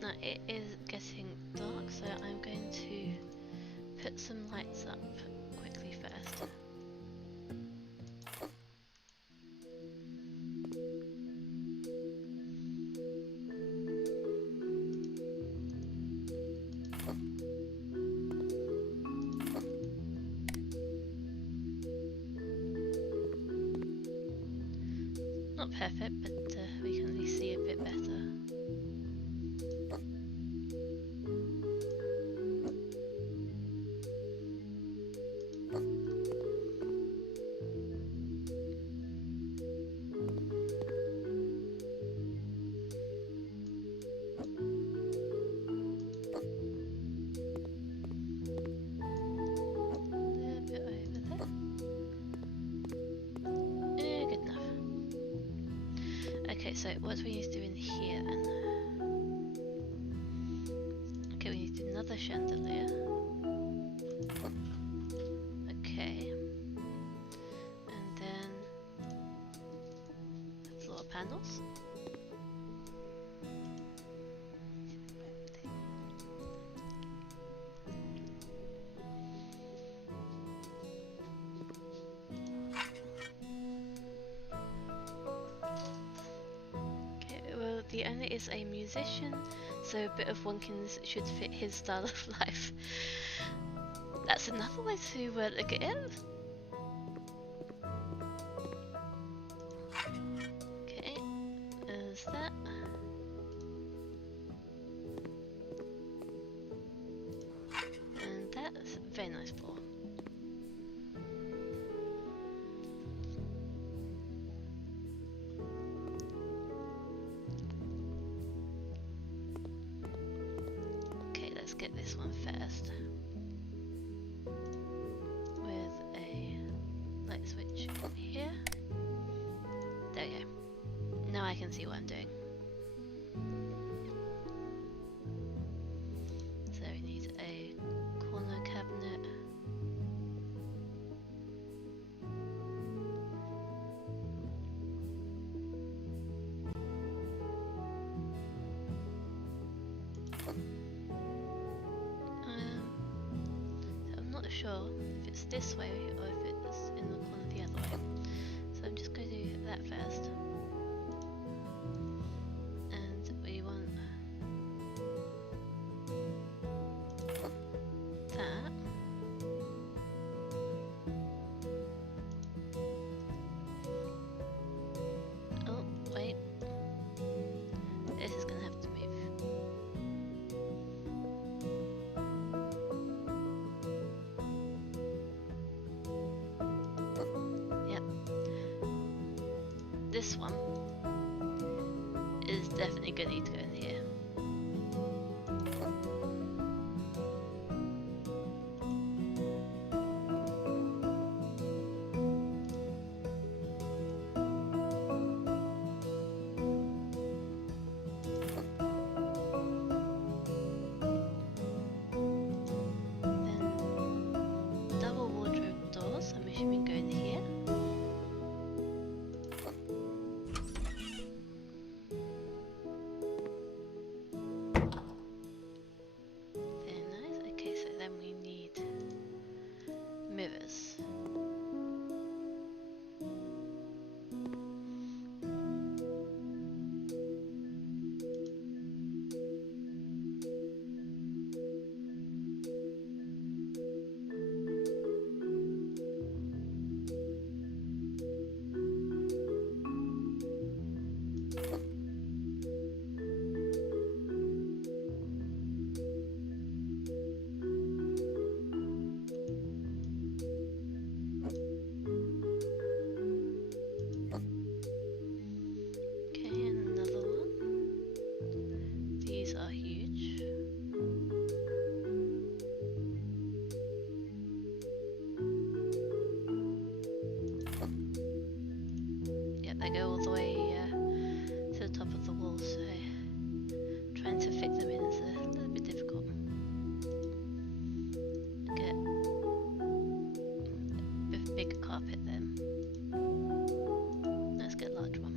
Now it is getting dark, so I'm going to put some lights up quickly first. Not perfect, but we can at least see a bit better. Okay, so what do we need to do in here then? Okay, we need to do another chandelier. Okay. And then floor panels. The owner is a musician, so a bit of wonkiness should fit his style of life. That's another way to look at it. Okay, there's that. And that's a very nice floor. Get this one first with a light switch here. There we go. Now I can see what I'm doing. So we need a corner cabinet. sure if it's this way or if it's in the corner the other way. So I'm just going to do that first. And we want that. Oh, wait. This is going to have to move. Yep. This one is definitely going to need to go in here. Double wardrobe doors, I'm assuming go in here. Very nice. Okay, so then we need mirrors. Okay, and another one. These are huge. Yep, they go all the way to the top of the wall, so trying to fit them in is a little bit difficult. Get a bigger carpet then. Let's get a large one.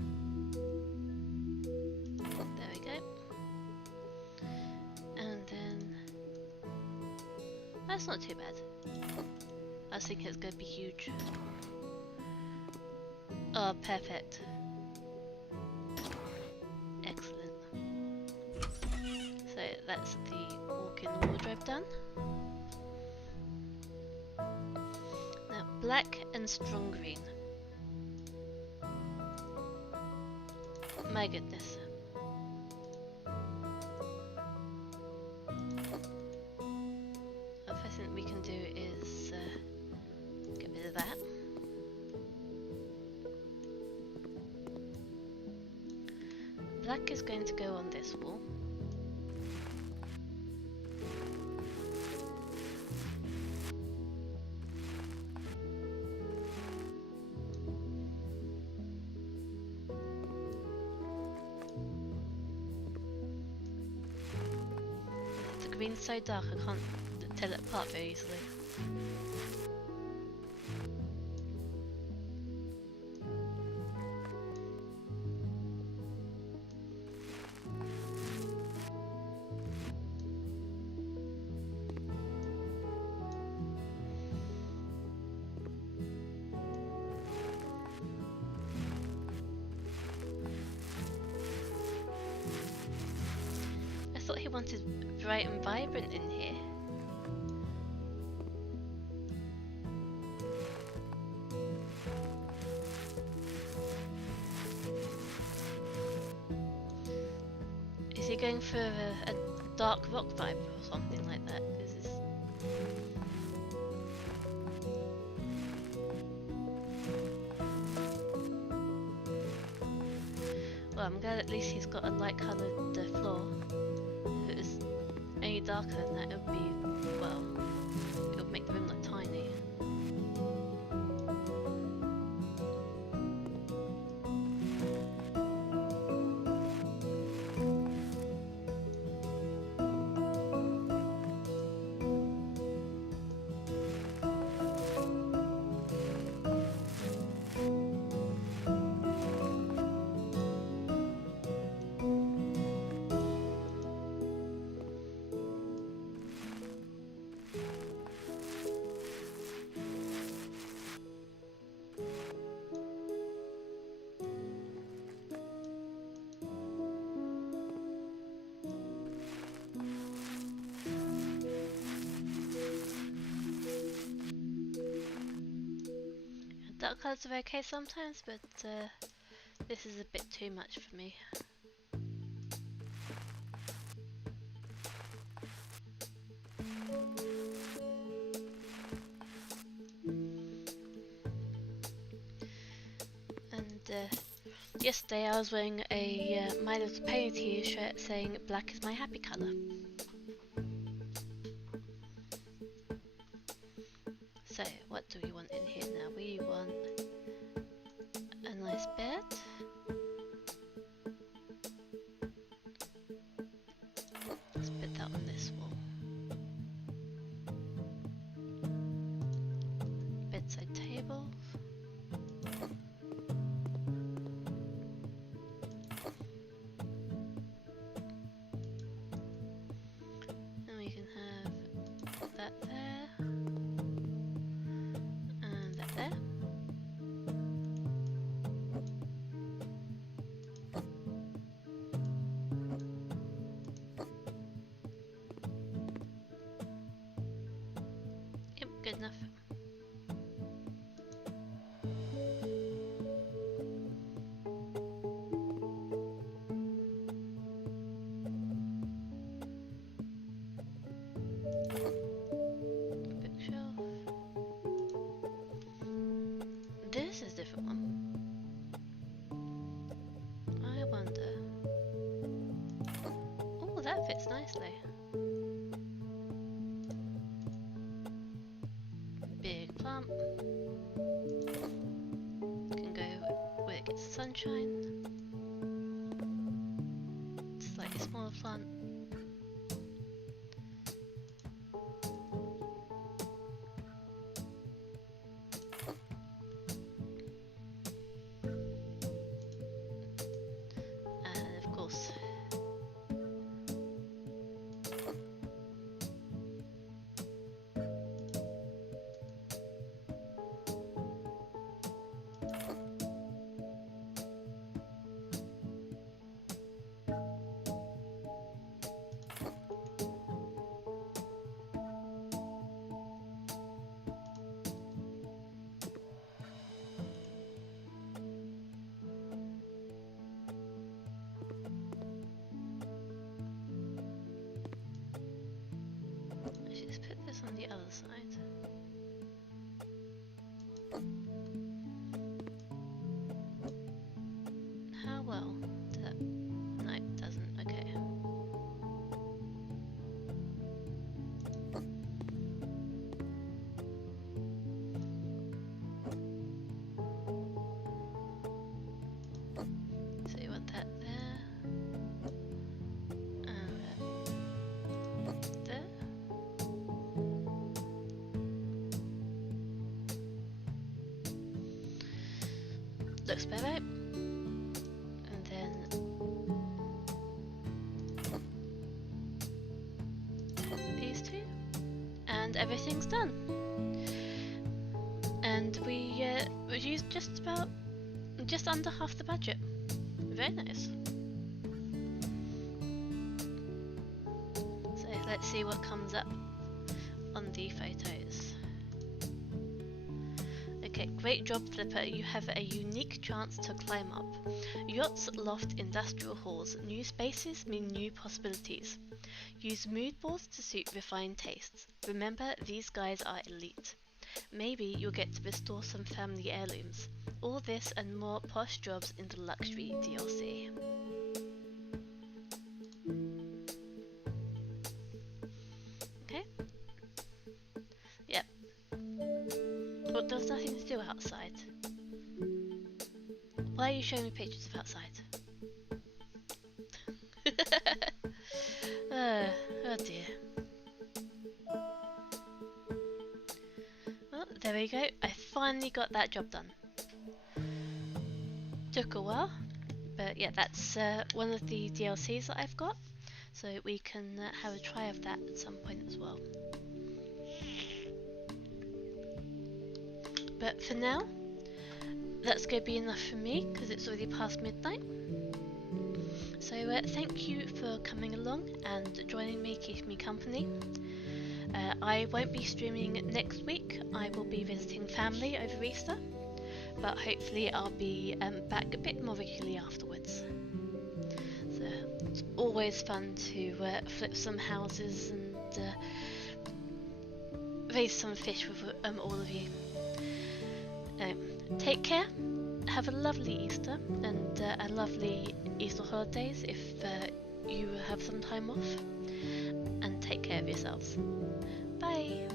There we go. And then that's not too bad. I was thinking it's going to be huge. Oh, perfect. Excellent. So that's the walk-in wardrobe done. Now, black and strong green. My goodness. The first thing we can do is get rid of that. Black is going to go on this wall. The green's so dark I can't tell it apart very easily. I thought he wanted bright and vibrant in here. Is he going for a dark rock vibe or something like that? This is... Well, I'm glad at least he's got a light coloured floor. If it was any darker than that, it would be, well, it would make the room look tiny. colours are okay sometimes, but this is a bit too much for me. And yesterday I was wearing a My Little Pony t-shirt saying black is my happy colour. So, what do we want in here now? We want a nice bed. Let's put that on this wall. Bedside table. And we can have that there. And that there. Yep, good enough. Bookshelf. This is a different one. I wonder. Oh, that fits nicely. Big plant. Can go where it gets sunshine. Slightly smaller plant. And of course, I should just put this on the other side. How well does that? No, it doesn't. Okay. So you want that there, and that there. Looks about right. And then these two, and everything's done. And we reduced just under half the budget. Very nice. So let's see what comes up on the photos. Okay, great job, Flipper. You have a unique chance to climb up. Yachts, loft, industrial halls. New spaces mean new possibilities. Use mood boards to suit refined tastes. Remember, these guys are elite. Maybe you'll get to restore some family heirlooms. All this and more posh jobs in the luxury DLC. Okay. Yep. But there's nothing to do outside. Why are you showing me pictures of outside? Oh dear. Well, there we go. I finally got that job done. Took a while, but yeah, that's one of the DLCs that I've got. So we can have a try of that at some point as well. But for now, that's going to be enough for me because it's already past midnight. So thank you for coming along and joining me, keeping me company. I won't be streaming next week. I will be visiting family over Easter. but hopefully I'll be back a bit more regularly afterwards. So it's always fun to flip some houses and raise some fish with all of you. Take care, have a lovely Easter and a lovely Easter holidays if you have some time off, and take care of yourselves. Bye!